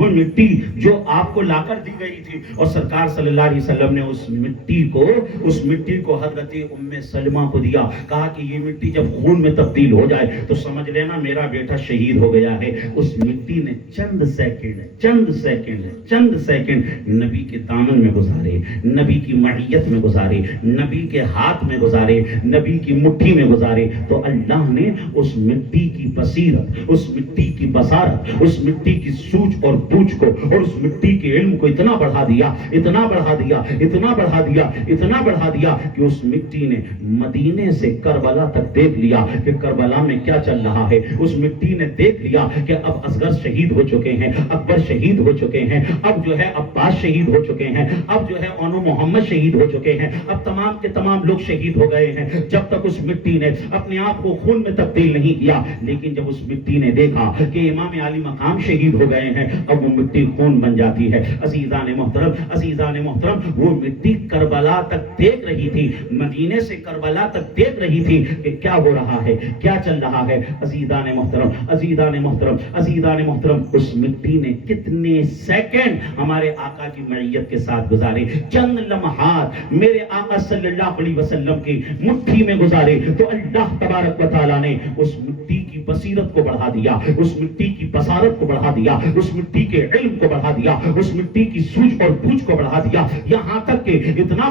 مٹی جو آپ کو لا کر دی گئی تھی, اور سرکار صلی اللہ علیہ وسلم نے اس مٹی کو حضرت ام سلمہ کو دیا, کہا کہ یہ مٹی جب خون میں تبدیل ہو جائے تو سمجھ لینا میرا بیٹا شہید ہو گیا ہے. اس مٹی نے چند سیکنڈ نبی کے دامن میں گزارے, نبی کی معیت میں گزارے, نبی کے ہاتھ میں گزارے, نبی کی مٹھی میں گزارے, تو اللہ نے اس مٹی کی بصیرت, اس مٹی کی بصارت, اس مٹی کی سوچ اور بوجھ کو, اور اس مٹی کے علم کو اتنا بڑھا دیا, اتنا بڑھا دیا, اتنا بڑھا دیا, اتنا بڑھا دیا کہ اس مٹی نے مدینے سے کربلا تک دیکھ لیا کہ کربلا میں کیا چل رہا ہے. اس مٹی نے دیکھ لیا کہ اب اصغر شہید ہو چکے ہیں, اکبر شہید ہو چکے ہیں, اب جو ہے عباس شہید ہو چکے ہیں, اب جو ہے اونو محمد شہید ہو چکے ہیں, اب تمام کے تمام لوگ شہید ہو گئے ہیں. جب تک اس مٹی نے اپنے آپ کو خون میں تبدیل نہیں کیا, لیکن جب اس مٹی نے دیکھا کہ امام علی مقام شہید ہو گئے ہیں, اب وہ مٹی خون بن جاتی ہے. عزیزان محترم, عزیزان محترم, وہ مٹی کربلا تک دیکھ رہی تھی, مدینے سے کربلا تک دیکھ رہی تھی کہ کیا ہو رہا ہے, کیا چل رہا ہے. عزیزان محترم, عزیزان محترم, عزیزان محترم, اس مٹی نے کتنے سیکنڈ ہمارے آقا کی معیت کے ساتھ گزارے, چند لمحات میرے آقا صلی اللہ علیہ وسلم کی مٹھی میں گزارے, تو اللہ اللہ تبارک و تعالیٰ نے اس مٹی کی بصیرت کو بڑھا دیا، اس مٹی کی بصارت کو بڑھا دیا، اس مٹی کے علم کو بڑھا دیا، اس مٹی کی سوجھ اور بوجھ کو بڑھا دیا، یہاں تک کہ اتنا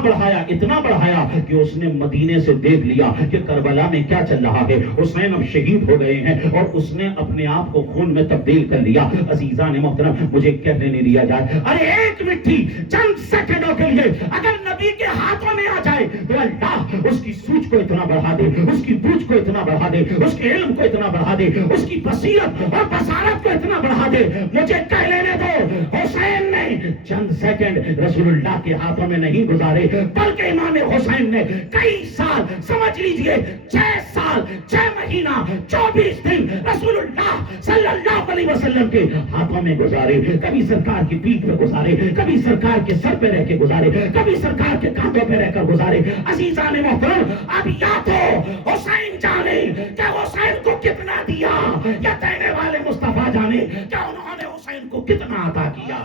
بڑھایا کہ اس نے مدینے سے دیکھ لیا کہ کربلا میں کیا چل رہا ہے، حسین اب شہید ہو گئے ہیں، اور اس نے اپنے آپ کو خون میں تبدیل کر لیا۔ عزیزان محترم، مجھے کہنے نہیں دیا جائے، ارے ایک مٹی چند سیکنڈوں کے لیے اگر نبی کے ہاتھوں میں آ جائے تو اللہ اس کی سوچ کو اتنا بڑھا دے، اس کی بوجھ کو اتنا بڑھا دے، اس کے علم کو اتنا بڑھا دے، اس کی بصیرت اور بصارت کو اتنا بڑھا دے۔ مجھے کہہ لینے دو، حسین نے چند سیکنڈ رسول اللہ کے ہاتھوں میں نہیں گزارے، بلکہ امام حسین نے کئی سال، سمجھ لیجئے 6 سال 6 مہینہ 24 دن رسول اللہ صلی اللہ علیہ وسلم کے ہاتھوں میں گزارے۔ کبھی سرکار کی پیٹھ پہ گزارے، کبھی سرکار کے سر پہ رہ کے گزارے، کبھی سرکار کے کاندھوں پہ رہ کر گزارے۔ عزیزان محترم، اب یا تو حسین جانے کہ حسین کو کتنا دیا، یا دینے والے مصطفیٰ جانے کہ انہوں نے حسین کو کتنا عطا کیا۔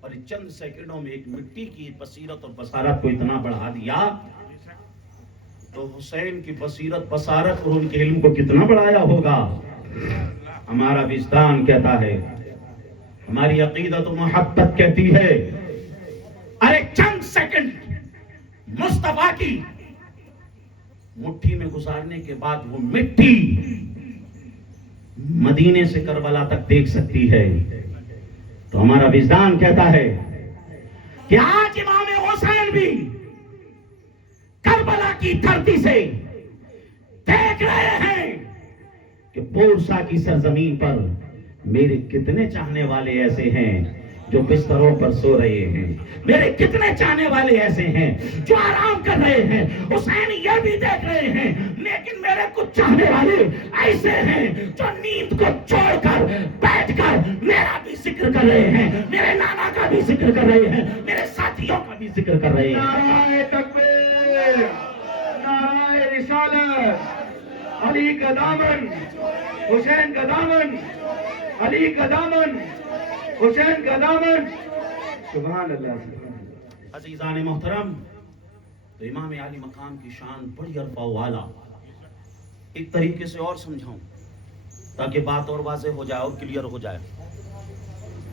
اور چند سیکنڈوں میں ایک مٹی کی بصیرت اور بصارت کو اتنا بڑھا دیا تو حسین کی بصیرت، بصارت اور ان کے علم کو کتنا بڑھایا ہوگا۔ ہمارا وجدان کہتا ہے، ہماری عقیدت و محبت کہتی ہے، ارے چند سیکنڈ مصطفیٰ کی مٹھی میں گزارنے کے بعد وہ مٹی مدینے سے کربلا تک دیکھ سکتی ہے، تو ہمارا وجدان کہتا ہے کہ آج امام حسین بھی کربلا کی دھرتی سے دیکھ رہے ہیں کہ بورسا کی سرزمین پر میرے کتنے چاہنے والے ایسے ہیں جو بستروں پر سو رہے ہیں، میرے کتنے چاہنے والے ایسے ہیں جو آرام کر رہے ہیں۔ حسین یہ بھی دیکھ رہے ہیں، لیکن میرے کچھ چاہنے والے ایسے ہیں جو نیند کو چھوڑ کر بیٹھ کر میرا بھی ذکر کر رہے ہیں، میرے نانا کا بھی ذکر کر رہے ہیں، میرے ساتھیوں کا بھی ذکر کر رہے ہیں۔ نعرہ تکبیر، نعرہ رسالت، علی کا دامن، حسین کا دامن، علی کا دامن، حسین کا دامن، سبحان اللہ۔ عزیزان محترم، تو امام علی مقام کی شان بڑی عرفہ و اعلیٰ۔ ایک طریقے سے اور سمجھاؤں تاکہ بات اور واضح ہو جائے اور کلیئر ہو جائے۔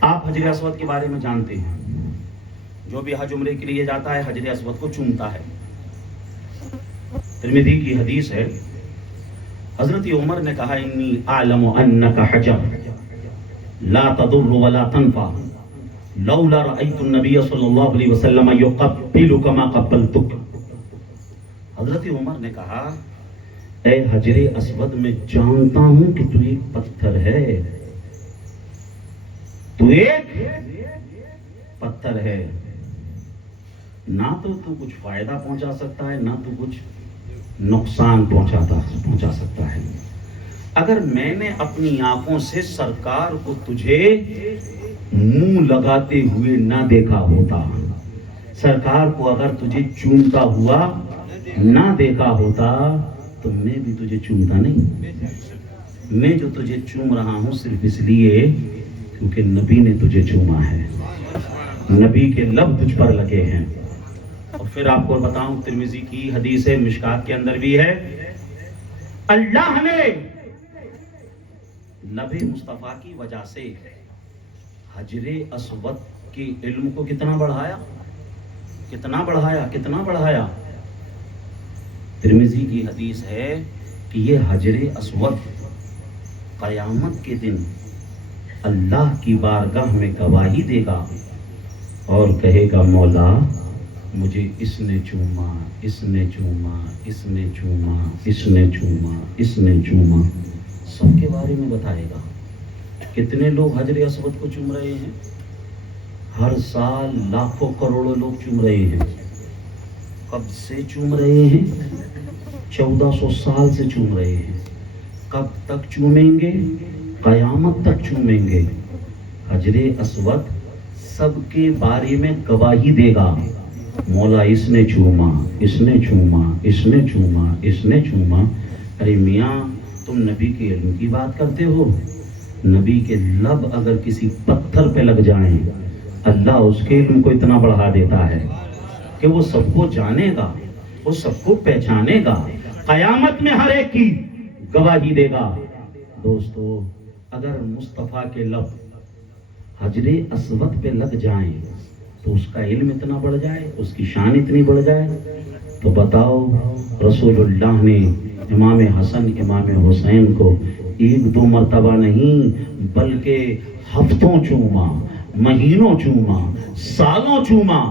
آپ حجر اسود کے بارے میں جانتے ہیں، جو بھی حج عمرے کے لیے جاتا ہے حجر اسود کو چومتا ہے۔ ترمذی کی حدیث ہے، حضرت عمر نے کہا، انی اعلم انک حجر لا تضر ولا تنفع لولا رأيت النبي صلی اللہ علیہ وسلم يقبلك ما قبلتك۔ حضرت عمر نے کہا، اے حجر اسود، میں جانتا ہوں کہ تو ایک پتھر ہے، تو ایک پتھر ہے، نہ تو کچھ فائدہ پہنچا سکتا ہے، نہ تو کچھ نقصان پہنچا سکتا ہے۔ اگر میں نے اپنی آنکھوں سے سرکار کو تجھے منہ لگاتے ہوئے نہ دیکھا ہوتا، سرکار کو اگر تجھے چومتا ہوا نہ دیکھا ہوتا تو میں بھی تجھے چومتا نہیں۔ میں جو تجھے چوم رہا ہوں صرف اس لیے کیونکہ نبی نے تجھے چوما ہے، نبی کے لب تجھ پر لگے ہیں۔ اور پھر آپ کو بتاؤں، ترمذی کی حدیث ہے، مشکات کے اندر بھی ہے، اللہ نے نبی مصطفیٰ کی وجہ سے حجر اسود کے علم کو کتنا بڑھایا، کتنا بڑھایا، کتنا بڑھایا۔ ترمذی کی حدیث ہے کہ یہ حجر اسود قیامت کے دن اللہ کی بارگاہ میں گواہی دے گا اور کہے گا، مولا مجھے اس نے چوما، اس نے چوما، اس نے چوما، اس نے چوما، اس نے چوما، سب کے بارے میں بتائے گا۔ کتنے لوگ حجر اسود کو چوم رہے ہیں؟ ہر سال لاکھوں کروڑوں لوگ چوم رہے ہیں۔ کب سے چوم رہے ہیں؟ 1400 سال سے چوم رہے ہیں۔ کب تک چومیں گے؟ قیامت تک چومیں گے۔ حجر اسود سب کے بارے میں گواہی دے گا، مولا اس نے چوما، اس نے چوما، اس نے چوما، اس نے چوما۔ ارے میاں، تم نبی کے علم کی بات کرتے ہو، نبی کے لب اگر کسی پتھر پہ لگ جائیں اللہ اس کے علم کو اتنا بڑھا دیتا ہے کہ وہ سب کو جانے گا۔ وہ سب کو پہچانے گا، قیامت میں ہر ایک کی گواہی دے گا۔ دوستو اگر مصطفیٰ کے لب حجر اسود پہ لگ جائیں تو اس کا علم اتنا بڑھ جائے، اس کی شان اتنی بڑھ جائے، تو بتاؤ رسول اللہ نے امام حسن امام حسین کو ایک دو مرتبہ نہیں بلکہ ہفتوں چوما، مہینوں چوما، سالوں چوما۔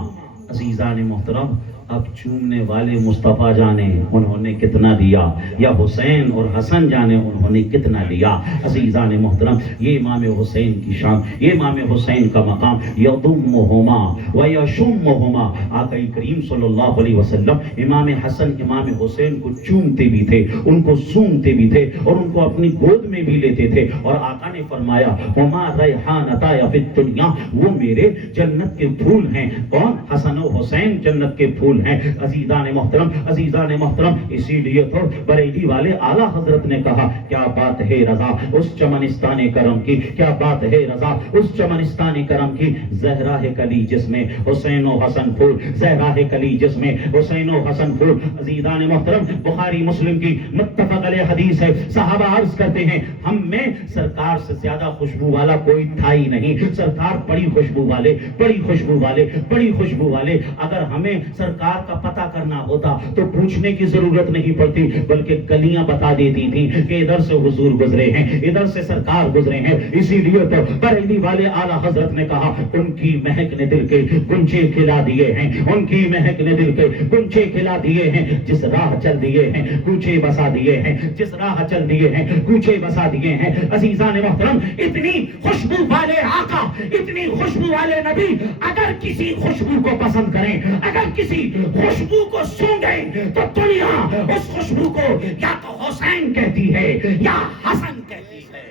عزیزان محترم، اب چومنے والے مصطفیٰ جانے انہوں نے کتنا دیا، یا حسین اور حسن جانے انہوں نے کتنا دیا۔ عزیزان محترم، یہ امام حسین کی شان، یہ امام حسین کا مقام، یضمہما و یشمہما۔ آقا کریم صلی اللہ علیہ وسلم امام حسن امام حسین کو چومتے بھی تھے، ان کو سونگتے بھی تھے اور ان کو اپنی گود میں بھی لیتے تھے، اور آقا نے فرمایا ہما ریحانتا فی الدنیا، وہ میرے جنت کے پھول ہیں۔ کون؟ حسن و حسین جنت کے پھول ہیں۔ عزیزان محترم، عزیزان محترم، اسی لیے تو بریلی والے اعلیٰ حضرت نے کہا کیا بات ہے رضا اس چمنستان کرم کی، کیا بات ہے رضا اس چمنستان کرم کی، زہرا ہے کلی جس میں حسین و حسن پھول، زہرا ہے کلی جس میں حسین و حسن پھول۔ عزیزان محترم، بخاری مسلم کی متفق علیہ حدیث ہے، صحابہ عرض کرتے ہیں ہم میں سرکار سے زیادہ خوشبو والا کوئی تھا ہی نہیں، سرکار بڑی خوشبو والے، بڑی خوشبو والے، بڑی خوشبو والے۔ اگر ہمیں سرکار کا پتہ کرنا ہوتا تو پوچھنے کی ضرورت نہیں پڑتی، بلکہ گلیاں بتا دیتی تھی کہ ادھر سے حضور گزرے ہیں، ادھر سے سرکار گزرے ہیں۔ اسی لیے تو بریلی والے اعلیٰ حضرت نے کہا ان کی مہک نے دل کے گنچے کھلا دیے ہیں، ان کی مہک نے دل کے گنچے کھلا دیے ہیں، جس راہ چل دیے ہیں کوچے بسا دیے ہیں، جس راہ چل دیے ہیں کوچے بسا دیے ہیں۔ عزیزان محترم، اتنی خوشبو والے آقا، اتنی خوشبو والے نبی اگر کسی خوشبو کو پسند کریں، اگر کسی خوشبو کو سونگیں تو دنیا اس خوشبو کو یا تو حسین کہتی ہے یا حسن کہتی ہے۔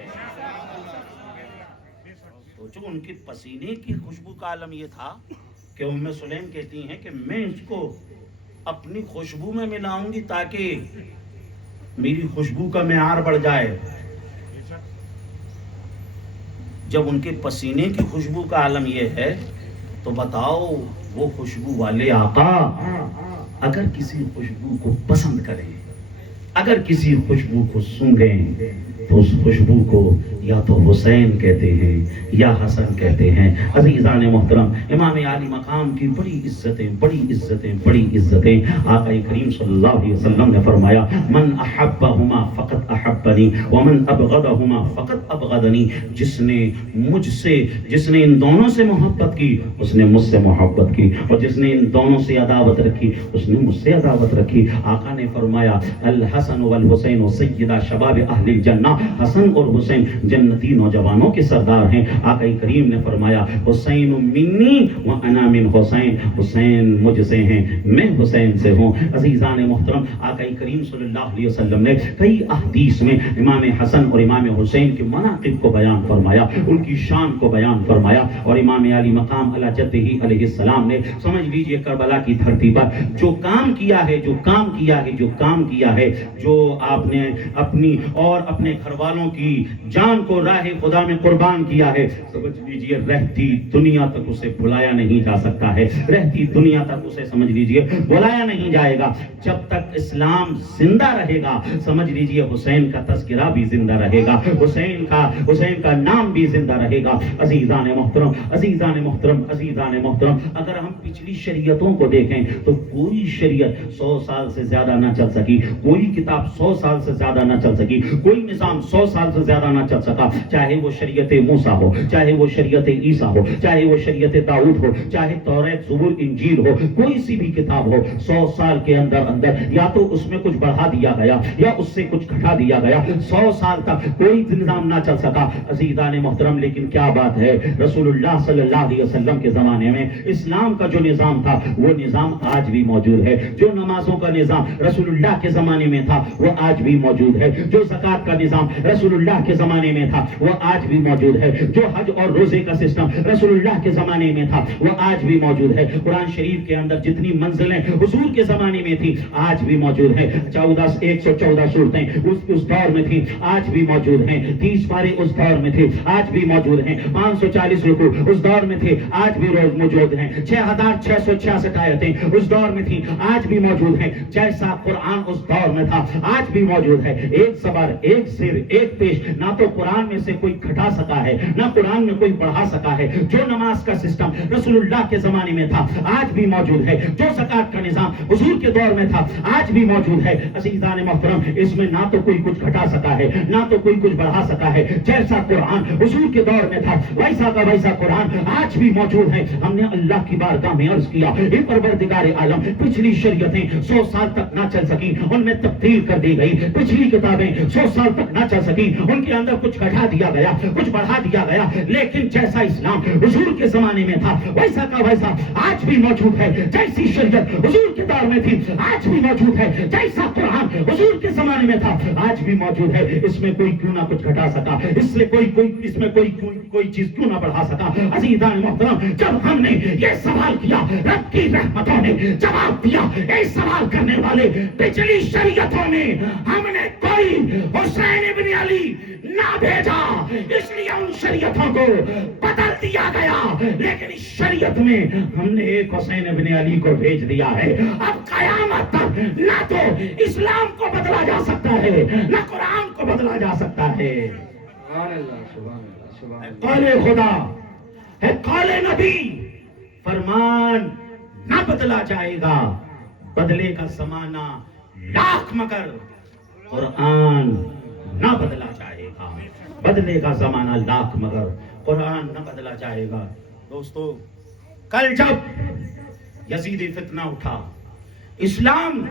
تو جو ان کے پسینے کی خوشبو کا عالم یہ تھا کہ ام سلیم کہتی ہیں کہ میں اس کو اپنی خوشبو میں ملاؤں گی تاکہ میری خوشبو کا معیار بڑھ جائے۔ جب ان کے پسینے کی خوشبو کا عالم یہ ہے تو بتاؤ وہ خوشبو والے آقا اگر کسی خوشبو کو پسند کریں، اگر کسی خوشبو کو سونگیں تو اس خوشبو کو یا تو حسین کہتے ہیں یا حسن کہتے ہیں۔ عزیزان محترم، امام عالی مقام کی بڑی عزتیں، بڑی عزتیں، بڑی عزتیں۔ آقا کریم صلی اللہ علیہ وسلم نے فرمایا من احبہما فقط احبنی ومن ابغضہما فقط ابغضنی۔ جس نے ان دونوں سے محبت کی اس نے مجھ سے محبت کی، اور جس نے ان دونوں سے عداوت رکھی اس نے مجھ سے عداوت رکھی۔ آقا نے فرمایا الحسن والحسین سیدہ شباب اہل الجنہ، حسن اور حسین جنتی نوجوانوں کے سردار ہیں۔ آقا کریم نے فرمایا حسین منی وانا من حسین، حسین مجھ سے ہیں میں حسین سے ہوں۔ عزیزان محترم، آقا کریم صلی اللہ علیہ وسلم نے کئی احادیث میں امام حسن اور امام حسین کے مناقب کو بیان فرمایا، ان کی شان کو بیان فرمایا، اور امام علی مقام علی جدہ علیہ السلام نے سمجھ لیجئے کربلا کی دھرتی پر جو کام کیا ہے، جو کام کیا ہے، جو کام کیا ہے، جو آپ نے اپنی اور اپنے گھر والوں کی جان کو راہ خدا میں قربان کیا ہے، سمجھ لیجئے رہتی دنیا تک اسے بھلایا نہیں جا سکتا ہے، رہتی دنیا تک اسے سمجھ لیجئے بھلایا نہیں جائے گا۔ جب تک اسلام زندہ رہے گا سمجھ لیجئے حسین کا تذکرہ بھی زندہ رہے گا، حسین کا نام بھی زندہ رہے گا۔ عزیزان محترم، عزیزان محترم، عزیزان محترم، اگر ہم پچھلی شریعتوں کو دیکھیں تو کوئی شریعت 100 سال سے زیادہ نہ چل سکی، کوئی کتاب 100 سال سے زیادہ نہ چل سکی، کوئی نظام 100 سال سے زیادہ نہ چل سکا، چاہے وہ شریعت موسیٰ ہو، چاہے وہ شریعت عیسیٰ ہو، چاہے وہ شریعت داؤد ہو، چاہے توریت زبور انجیل ہو، کوئی سی بھی کتاب ہو، 100 سال کے اندر یا تو اس میں کچھ بڑھا دیا گیا یا اس سے کچھ گھٹا دیا گیا، 100 سال تک کوئی نظام نہ چل سکا۔ عزیزان محترم، لیکن کیا بات ہے، رسول اللہ صلی اللہ علیہ وسلم کے زمانے میں اسلام کا جو نظام تھا وہ نظام آج بھی موجود ہے، جو نمازوں کا نظام رسول اللہ کے زمانے میں تھا وہ آج بھی موجود ہے، جو زکوٰۃ کا نظام رسول اللہ کے زمانے میں تھا وہ آج بھی موجود ہے، جو حج اور روزے کا سسٹم رسول اللہ کے زمانے میں تھا وہ آج بھی موجود ہے۔ قرآن شریف کے اندر جتنی منزلیں حضور کے زمانے میں تھی آج بھی موجود ہے۔ 114 سورتیں اس دور میں تھی آج بھی موجود ہیں، 30 پارے اس دور میں تھے آج بھی موجود ہیں، 540 رکوع اس دور میں تھے آج بھی روز موجود ہیں، 6666 آیتیں اس دور میں تھی آج بھی موجود ہیں، جیسا قرآن اس دور میں تھا آج بھی موجود ہے۔ ایک صبر، ایک سر، ایک پیش، نہ تو قرآن میں سے کوئی گھٹا سکا ہے نہ قرآن میں کوئی بڑھا سکا ہے۔ جو نماز کا سسٹم رسول اللہ کے زمانے میں تھا آج بھی موجود ہے، جو زکات کا نظام حضور کے دور میں تھا آج بھی موجود ہے۔ عزیزان محترم، اس میں نہ تو کوئی کچھ گھٹا سکا ہے نہ تو کوئی کچھ بڑھا سکا ہے۔ جیسا قرآن حضور کے دور میں تھا ویسا کا ویسا قرآن آج بھی موجود ہے۔ ہم نے اللہ کی بارگاہ میں عرض کیا، اے پروردگار عالم، پچھلی شریعتیں 100 سال تک نہ چل سکی، ان میں تبدیل کر دی گئی، پچھلی کتابیں 100 سال تک نہ چل سکی، ان کے اندر کچھ گھٹا دیا گیا، کچھ بڑھا دیا گیا، لیکن جیسا اسلام حضور کے زمانے میں تھا ویسا کا ویسا آج بھی موجود ہے۔ جیسی شریعت حضور کے دور میں تھی آج بھی موجود ہے، جیسا قرآن حضور کے زمانے میں تھا آج بھی موجود ہے۔ اس میں کوئی کیوں نہ کچھ گھٹا سکا، اس میں کوئی چیز کیوں نہ بڑھا سکا۔ عزیزان محترم، جب ہم نے یہ سوال کیا، رب کی رحمتوں نے جواب دیا۔ یہ سوال کرنے والے پچھلی شریعتوں میں ہم نے کوئی حسین ابن علی نہ بھیجا، اس لیے ان شریعتوں کو بدل دیا گیا، لیکن اس شریعت میں ہم نے ایک حسین ابن علی کو بھیج دیا ہے۔ اب قیامت تک نہ تو اسلام کو بدلا جا سکتا ہے نہ قرآن کو بدلا جا سکتا ہے۔ سبحان اللہ، سبحان اللہ، سبحان اللہ۔ قول خدا ہے، قول نبی، فرمان نہ بدلا جائے گا، بدلے کا زمانہ لاکھ مگر قرآن نہ بدلا جائے گا، بدلے کا زمانہ لاکھ مگر قرآن نہ بدلا جائے گا۔ دوستو، کل جب یزید فتنہ اٹھا، اسلام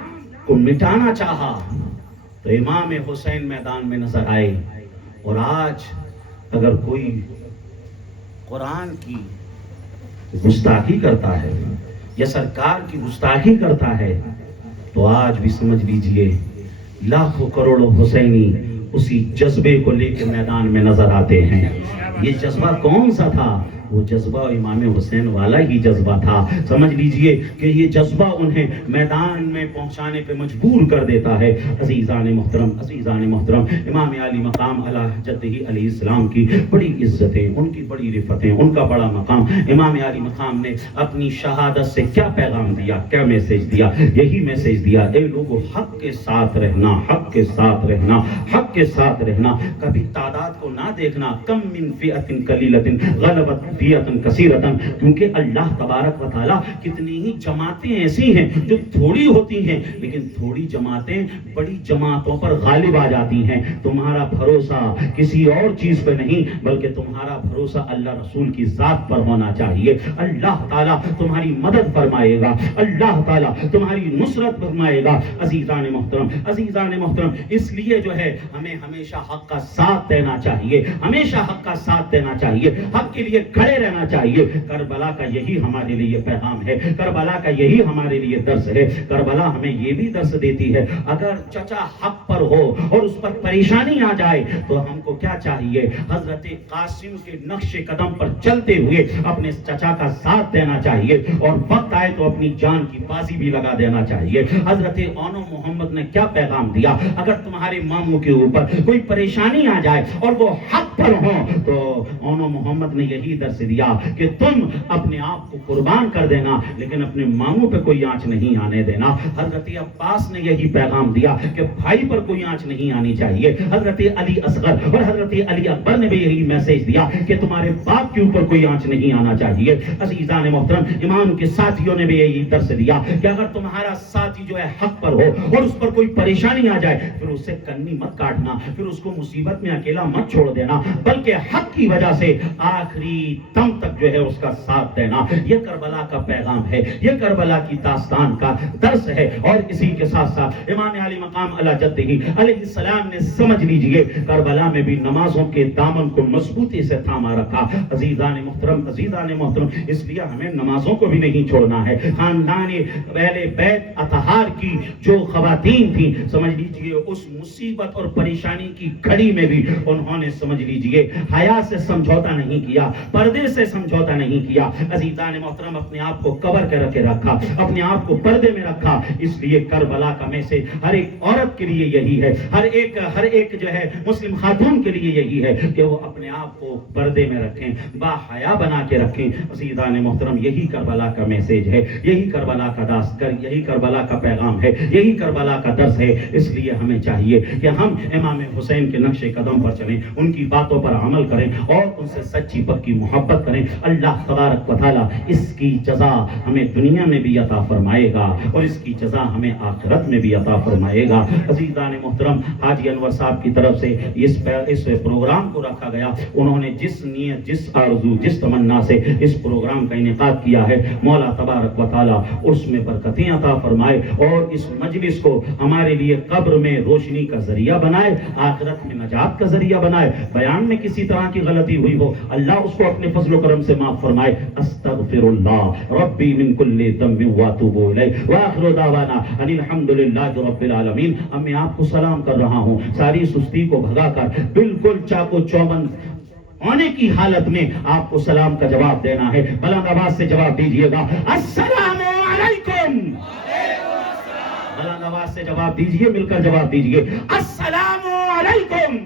کو مٹانا چاہا، تو امام حسین میدان میں نظر آئے، اور آج اگر کوئی قرآن کی گستاخی کرتا ہے یا سرکار کی گستاخی کرتا ہے تو آج بھی سمجھ لیجئے لاکھوں کروڑوں حسینی اسی جذبے کو لے کے میدان میں نظر آتے ہیں۔ یہ جذبہ کون سا تھا؟ وہ جذبہ امام حسین والا ہی جذبہ تھا۔ سمجھ لیجئے کہ یہ جذبہ انہیں میدان میں پہنچانے پہ مجبور کر دیتا ہے۔ عزیزان محترم، امام علی مقام علی جدہ علیہ السلام کی بڑی عزتیں، ان کی بڑی رفتیں، ان کا بڑا مقام۔ امام علی مقام نے اپنی شہادت سے کیا پیغام دیا، کیا میسج دیا؟ یہی میسج دیا، اے لوگو، حق کے ساتھ رہنا، حق کے ساتھ رہنا، حق کے ساتھ رہنا، کبھی تعداد کو نہ دیکھنا، کم من فئۃ قلیلۃ غلبت فئۃ کثیرۃ، کیونکہ اللہ تبارک و تعالیٰ کتنی ہی جماعتیں ایسی ہیں جو تھوڑی ہوتی ہیں، لیکن تھوڑی جماعتیں بڑی جماعتوں پر غالب آ جاتی ہیں۔ تمہارا بھروسہ کسی اور چیز پہ نہیں، بلکہ تمہارا بھروسہ اللہ رسول کی ذات پر ہونا چاہیے۔ اللہ تعالیٰ تمہاری مدد فرمائے گا، اللہ تعالیٰ تمہاری نصرت فرمائے گا۔ عزیزان محترم، اس لیے جو ہے ہمیں ہمیشہ حق کا ساتھ دینا چاہیے، ہمیشہ حق کا ساتھ دینا چاہیے، حق کے لیے کھڑے رہنا چاہیے۔ کربلا کا یہی ہمارے لیے پیغام ہے، کربلا کا یہی ہمارے لیے درس ہے۔ کربلا ہمیں یہ بھی درس دیتی ہے، اگر چچا حق پر ہو اور اس پر پریشانی آ جائے تو ہم کو کیا چاہیے؟ حضرت قاسم کے نقش قدم پر چلتے ہوئے اپنے چچا کا ساتھ دینا چاہیے، اور وقت آئے تو اپنی جان کی بازی بھی لگا دینا چاہیے۔ حضرت اونو محمد نے کیا پیغام دیا؟ اگر تمہارے ماموں کے اوپر کوئی پریشانی آ جائے اور وہ حق پر ہوں تو اونو محمد نے یہی درس دیا کہ تم اپنے آپ کو قربان کر دینا، لیکن اپنے ماموں پہ کوئی آنچ نہیں آنے دینا۔ حضرت عباس نے یہی پیغام دیا کہ بھائی پر کوئی آنچ نہیں آنی چاہیے۔ حضرت علی اصغر اور حضرت علی اکبر نے بھی یہی میسج دیا کہ تمہارے باپ کے اوپر کوئی آنچ نہیں آنا چاہیے۔ عزیزان محترم، امام کے ساتھیوں نے بھی یہی درس دیا کہ اگر تمہارا ساتھی جو ہے حق پر ہو اور اس پر کوئی پریشانی آ جائے، پھر اس سے کنی مت کاٹنا، پھر اس کو مصیبت میں اکیلا مت چھوڑ دینا، بلکہ حق کی وجہ سے آخری دم تک جو ہے اس کا ساتھ دینا۔ یہ کربلا کا پیغام ہے، یہ کربلا کی داستان کا درس ہے۔ اور اسی کے ساتھ ساتھ امام علی مقام علی جدہ علیہ السلام نے سمجھ لیجئے کربلا میں بھی نمازوں کے دامن کو مضبوطی سے تھاما رکھا۔ عزیزان محترم، اس لیے ہمیں نمازوں کو بھی نہیں چھوڑنا ہے۔ خاندان اہل بیت اطہار کی جو خواتین تھیں، سمجھ لیجئے اس مصیبت اور پریشانی کی گھڑی میں بھی انہوں نے سمجھ لیجئے حیا سے سمجھوتا نہیں کیا، پردہ پردے سے سمجھوتا نہیں کیا. عزیزان محترم, اپنے آپ کو کور کے رکھا, اپنے آپ کو پردے میں رکھا. اس لیے کربلا کا میسج ہر ایک عورت کے لیے یہی ہے, ہر ایک جو ہے مسلم خاتون کے لیے یہی ہے کہ وہ اپنے آپ کو پردے میں رکھیں, با حیا بنا کے رکھیں. عزیزان محترم, یہی کربلا کا میسج ہے, یہی کربلا کا یہی کربلا کا پیغام ہے, یہی کربلا کا درس ہے. اس لیے ہمیں چاہیے کہ ہم امام حسین کے نقش قدم پر چلیں, ان کی باتوں پر عمل کریں اور ان سے سچی پکی محبت کریں. اللہ تبارک و تعالی اس کی جزا ہمیں دنیا میں بھی عطا فرمائے گا اور اس کی جزا ہمیں آخرت میں بھی عطا فرمائے گا. عزیزان محترم, حاجی انور صاحب کی طرف سے اس پروگرام کو رکھا گیا. انہوں نے جس نیت, جس آرزو, جس تمنا سے اس پروگرام کا انعقاد کیا ہے, مولا تبارک و تعالی اس میں برکتیں عطا فرمائے اور اس مجلس کو ہمارے لیے قبر میں روشنی کا ذریعہ بنائے, آخرت میں نجات کا ذریعہ بنائے. بیان میں کسی طرح کی غلطی ہوئی ہو, اللہ اس کو اپنے فضل و کرم سے معاف فرمائے. استغفر اللہ ربی من کل ذنب واتوب الیہ واخر دعوانا ان الحمد للہ رب العالمین. اب میں آپ کو سلام کر رہا ہوں, ساری سستی کو بھگا کر بالکل چاقو چوبند ہونے کی حالت میں آپ کو سلام کا جواب دینا ہے. بلند آواز سے جواب دیجئے گا, السلام علیکم. بلند آواز سے جواب دیجئے, مل کر جواب دیجئے, السلام علیکم.